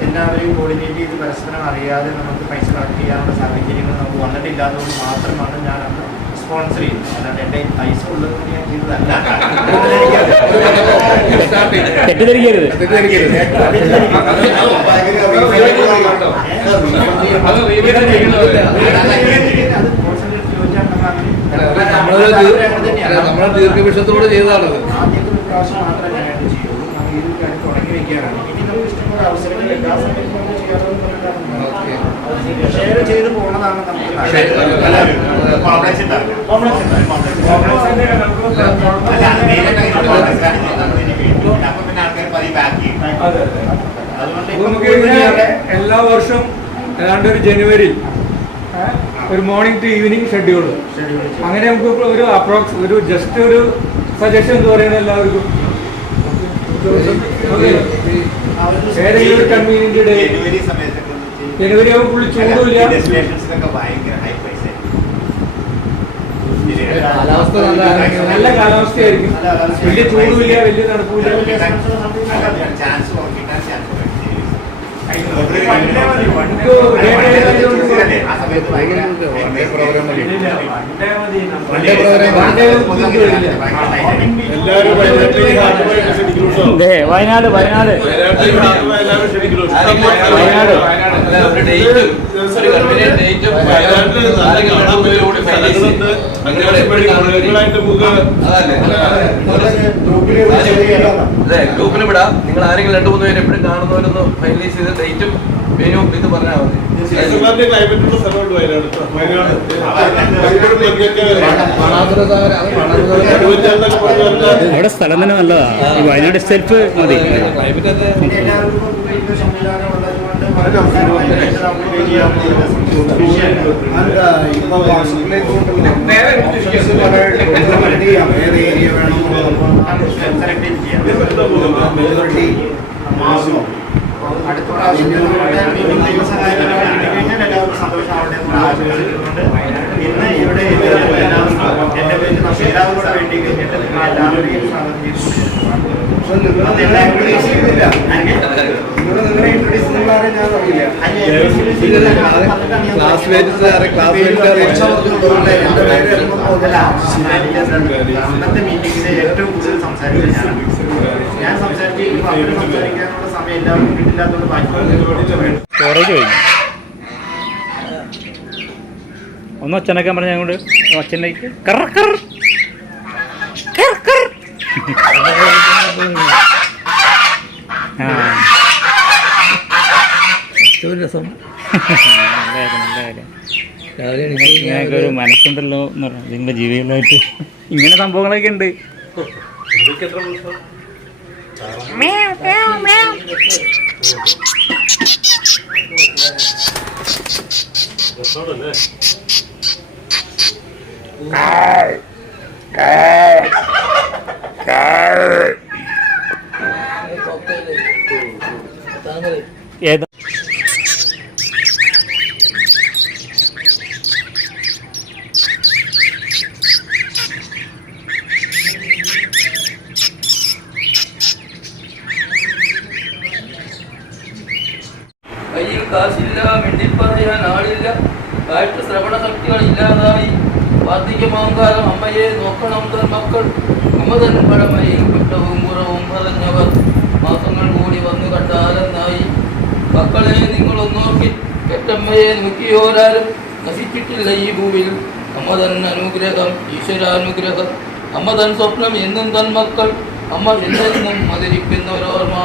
എല്ലാവരെയും കോർഡിനേറ്റ് ചെയ്ത് പരസ്പരം അറിയാതെ നമുക്ക് പൈസ കളക്ട് ചെയ്യാനുള്ള സാഹചര്യങ്ങൾ നമുക്ക് വന്നിട്ടില്ലാത്തതുകൊണ്ട് മാത്രമാണ് ഞാൻ അന്ന് സ്പോൺസർ ചെയ്യുന്നത്. അല്ലാതെ എൻ്റെ പൈസ ഉള്ളതുകൊണ്ട് ഞാൻ ചെയ്തതല്ല. തെറ്റിദ്ധരിക്കരുത്. നമ്മളെ ദീർഘവിഷത്തോട് ചെയ്തതാണത്. ആദ്യത്തെ ഒരു പ്രാവശ്യം മാത്രമേ ഞാൻ ചെയ്യുള്ളൂ. നമ്മൾ ഈ കാര്യം തുടങ്ങി വയ്ക്കാനാണ്. ഇനി നമുക്ക് ഇഷ്ടംപോലെ അവസരങ്ങൾ എല്ലാ സമയത്തും നമുക്ക് ചെയ്യാറുള്ളത് ഷെയർ ചെയ്ത് പോകുന്നതാണ് നമുക്ക് എല്ലാ വർഷവും ഏതാണ്ട് ഒരു ജനുവരി ഒരു മോർണിംഗ് ടു ഈവനിങ് ഷെഡ്യൂൾ. അങ്ങനെ നമുക്ക് ഒരു അപ്രോക്സ് ഒരു ജസ്റ്റ് ഒരു സജഷൻ എന്ന് പറയുന്നത് എല്ലാവർക്കും ഏതെങ്കിലും ഒരു കൺവീനിയന്റ് ഡേ. ജനുവരി ആകുമ്പോൾ ഫുള്ള് ചൂടുമില്ല. നല്ല കാലാവസ്ഥയായിരിക്കും. വലിയ ചൂടുമില്ല, വലിയ തണുപ്പില്ല. വയനാട് വയനാട് ഗ്രൂപ്പിൽ വിടാം. നിങ്ങൾ ആരെങ്കിലും 2-3 പേര് എപ്പോഴും കാണുന്നവരൊന്ന് ഫൈനലൈസ് ചെയ്ത് ഡേറ്റും മെനുവും ഇത് പറഞ്ഞാൽ മതി. ക്ലൈമറ്റുള്ള സ്ഥലമുണ്ട് വയനാട്. അവിടെ സ്ഥലം തന്നെ നല്ലതാണ്. ഈ വയനാട് സെൽഫ് മതി. അടുത്ത പ്രാവശ്യം എല്ലാവർക്കും സന്തോഷമാവട്ടെ എന്ന് ആശംസിച്ചുകൊണ്ട് ഇന്ന് ഇവിടെ എൻ്റെ പേര് എല്ലാവരും കൂടെ വേണ്ടി കഴിഞ്ഞിട്ട് നിങ്ങൾ എല്ലാവരെയും സ്വാഗതം അന്നത്തെ മീറ്റിംഗിൽ ഏറ്റവും കൂടുതൽ സംസാരിച്ചത് ഞാൻ സംസാരിച്ച് അവര് സംസാരിക്കാനുള്ള സമയം എല്ലാവർക്കും കിട്ടില്ലാത്തതുകൊണ്ട് സ്റ്റോറേജ് കഴിഞ്ഞു. ഒന്ന് ഒച്ചനക്കാൻ പറഞ്ഞ ഞങ്ങളോട് ഒച്ചനക്ക് രസം. ഇങ്ങനെയൊക്കെ ഒരു മനസ്സുണ്ടല്ലോ എന്ന് പറഞ്ഞു. നിങ്ങളുടെ ജീവികളായിട്ട് ഇങ്ങനെ സംഭവങ്ങളൊക്കെ ഉണ്ട്. ഏതാ കയ്യിൽ കാശില്ല, മിണ്ടിൽ പറയാൻ ആളില്ല, കാഴ്ച ശ്രവണ ഭാഗ്യമാങ്കാലം അമ്മയെ നോക്കണം തൻ മക്കൾ. അമ്മ തൻ പഴമയിൽ കുറ്റവും കുറവും പറഞ്ഞവർ മാസങ്ങൾ കൂടി വന്നു കണ്ടാലെന്നായി. മക്കളെ നിങ്ങളൊന്നോക്കി പെറ്റമ്മയെ നോക്കിയോരാരും നശിച്ചിട്ടില്ല ഈ ഭൂവിൽ. അമ്മ തൻ അനുഗ്രഹം ഈശ്വരാനുഗ്രഹം. അമ്മ തൻ സ്വപ്നം എന്നും തൻ മക്കൾ. അമ്മ എന്നെന്നും മധുരിക്കുന്നൊരോർമ്മ.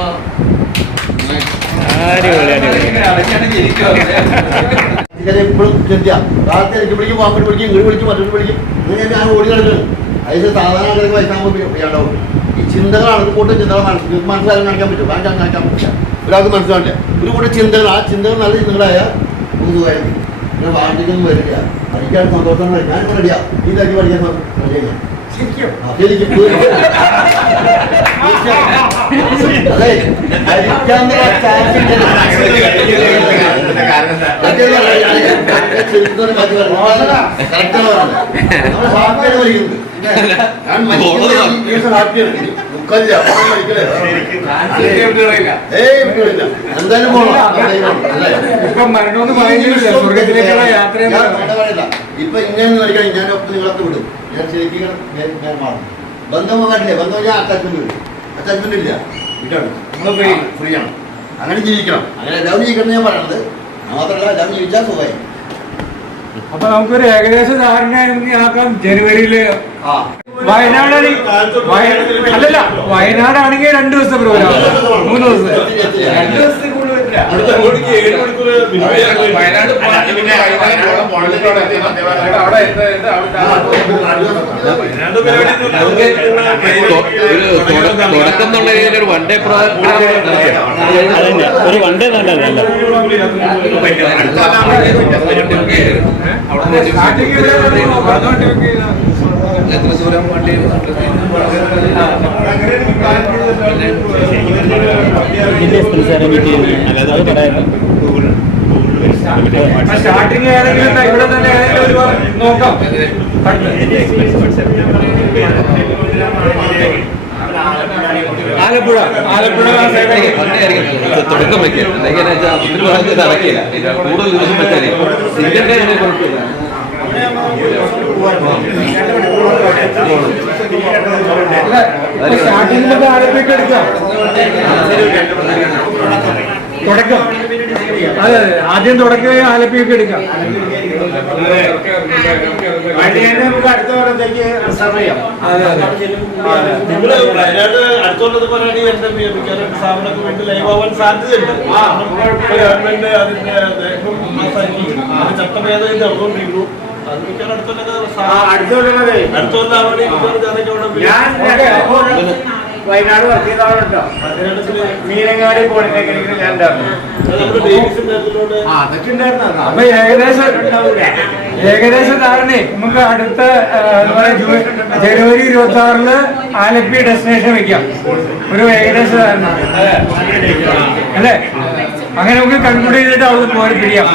എപ്പോഴും ചിന്ത കാലത്ത് എനിക്ക് വിളിക്കും, അങ്ങോട്ട് വിളിക്കും, ഇങ്ങോട്ട് വിളിക്കും, മറ്റൊരു വിളിക്കും. ഇങ്ങനെ ഞാൻ ഓടി നടക്കുന്നു. അതിന് സാധാരണ ആൾക്കാർക്ക് വയസ്സാകുമ്പോൾ ചെയ്യാണ്ടാവും. ഈ ചിന്തകളാണ് ഒരു കൂട്ടം ചിന്തകൾ മനസ്സിലാക്കാൻ കാണിക്കാൻ പറ്റും, കാണിക്കാൻ പറ്റില്ല. ഒരാൾക്ക് മനസ്സിലാവില്ല. ഒരു കൂട്ടം ചിന്തകൾ, ആ ചിന്തകൾ നല്ല ചിന്തകളായ സുഖമായിരുന്നു. ഇങ്ങനെ വാർത്തക്കൊന്നും വരില്ല. പഠിക്കാൻ സന്തോഷം. ഞാനിപ്പോൾ റെഡിയാ. ഈ തരത്തിൽ പഠിക്കാൻ റെഡിയാ. ശരിക്കും അതെ, എന്തായാലും ഇപ്പം മരണമെന്ന് പറയുന്നില്ല, സ്വർഗത്തിലേക്കുള്ള യാത്ര. ഇപ്പൊ ഇങ്ങനെ കളിക്കണം. ഞാനൊപ്പം നിങ്ങളൊക്കെ വിടും. ഞാൻ ശരിക്കും ഞാൻ മാറും. ബന്ധം കാട്ടില്ലേ, ബന്ധം ഞാൻ അറ്റാച്ച്മെന്റ് വരും. അറ്റാച്ച്മെന്റ് ഇല്ല, ഇതാണ് ഫ്രീ ആണ്. അങ്ങനെ ജീവിക്കണം. അങ്ങനെ എല്ലാവരും ജീവിക്കണം ഞാൻ പറയണത്. മാത്രമല്ല എല്ലാവരും ജീവിച്ചാൽ സുഖമായി. അപ്പൊ നമുക്കൊരു ഏകദേശ ധാരണ ആക്കാം. ജനുവരിയില് വയനാടാണെങ്കിൽ അല്ലല്ല, വയനാടാണെങ്കിൽ 2 ദിവസത്തെ പ്രോഗ്രാം, 3 ദിവസം, 2 ദിവസത്തിൽ കൂടുതൽ വരില്ല. വയനാട് തുടക്കം എന്നുള്ള ഒരു വൺ ഡേ ഒരു വൺ ഡേ നല്ലതല്ല. എത്ര ദൂരം വണ്ടി സ്റ്റാർട്ടിങ് ഏതെങ്കിലും ഇവിടെ തന്നെ ഒരു നോക്കാം. ആലപ്പുഴ തുടക്കം വയ്ക്കുക. എങ്ങനെയാ വെച്ചാൽ ഒത്തിരി ഭാഗത്ത് നടക്കില്ല. കൂടുതൽ ദിവസം വെച്ചാലേ സിംഗിൾ കുഴപ്പമില്ല. സ്റ്റാർട്ടിങ്ങിലൊക്കെ ആലപ്പുഴയ്ക്ക് എടുക്കാം. തുടക്കം അതെ, ആദ്യം തുടക്കമേ ആലപ്പുഴയ്ക്ക് എടുക്കാം. നമുക്ക് അടുത്ത കൊല്ലത്തേക്ക് റിസർവ് ചെയ്യാം. നിങ്ങൾ വയനാട് അടുത്തുള്ളത് പറയുകയാണെങ്കിൽ എന്റെ മിക്കവാറും സ്ഥാപനങ്ങൾക്ക് വേണ്ടി ലൈവ് ആവാൻ സാധ്യതയുണ്ട്. ഗവൺമെന്റ് അതിന്റെ ചട്ടഭേദഗതി നടന്നുകൊണ്ടിരിക്കുന്നു. അത് മിക്കവാറും വയനാട് വർക്ക് ചെയ്ത ആളുണ്ടോ? മീനങ്ങാടി പോളിടെക്നിക്കിൽ ഞാൻ ഉണ്ടായിരുന്നു. അതൊക്കെ ഉണ്ടായിരുന്നു. അപ്പൊ ഏകദേശ ധാരണേ നമുക്ക് അടുത്ത ജനുവരി 26 ആലപ്പി ഡെസ്റ്റിനേഷൻ വെക്കാം. ഒരു ഏകദേശ ധാരണ അല്ലേ? അങ്ങനെ നമുക്ക് കൺക്ലൂഡ് ചെയ്തിട്ട് അവിടെ പോയി പിടിക്കാം.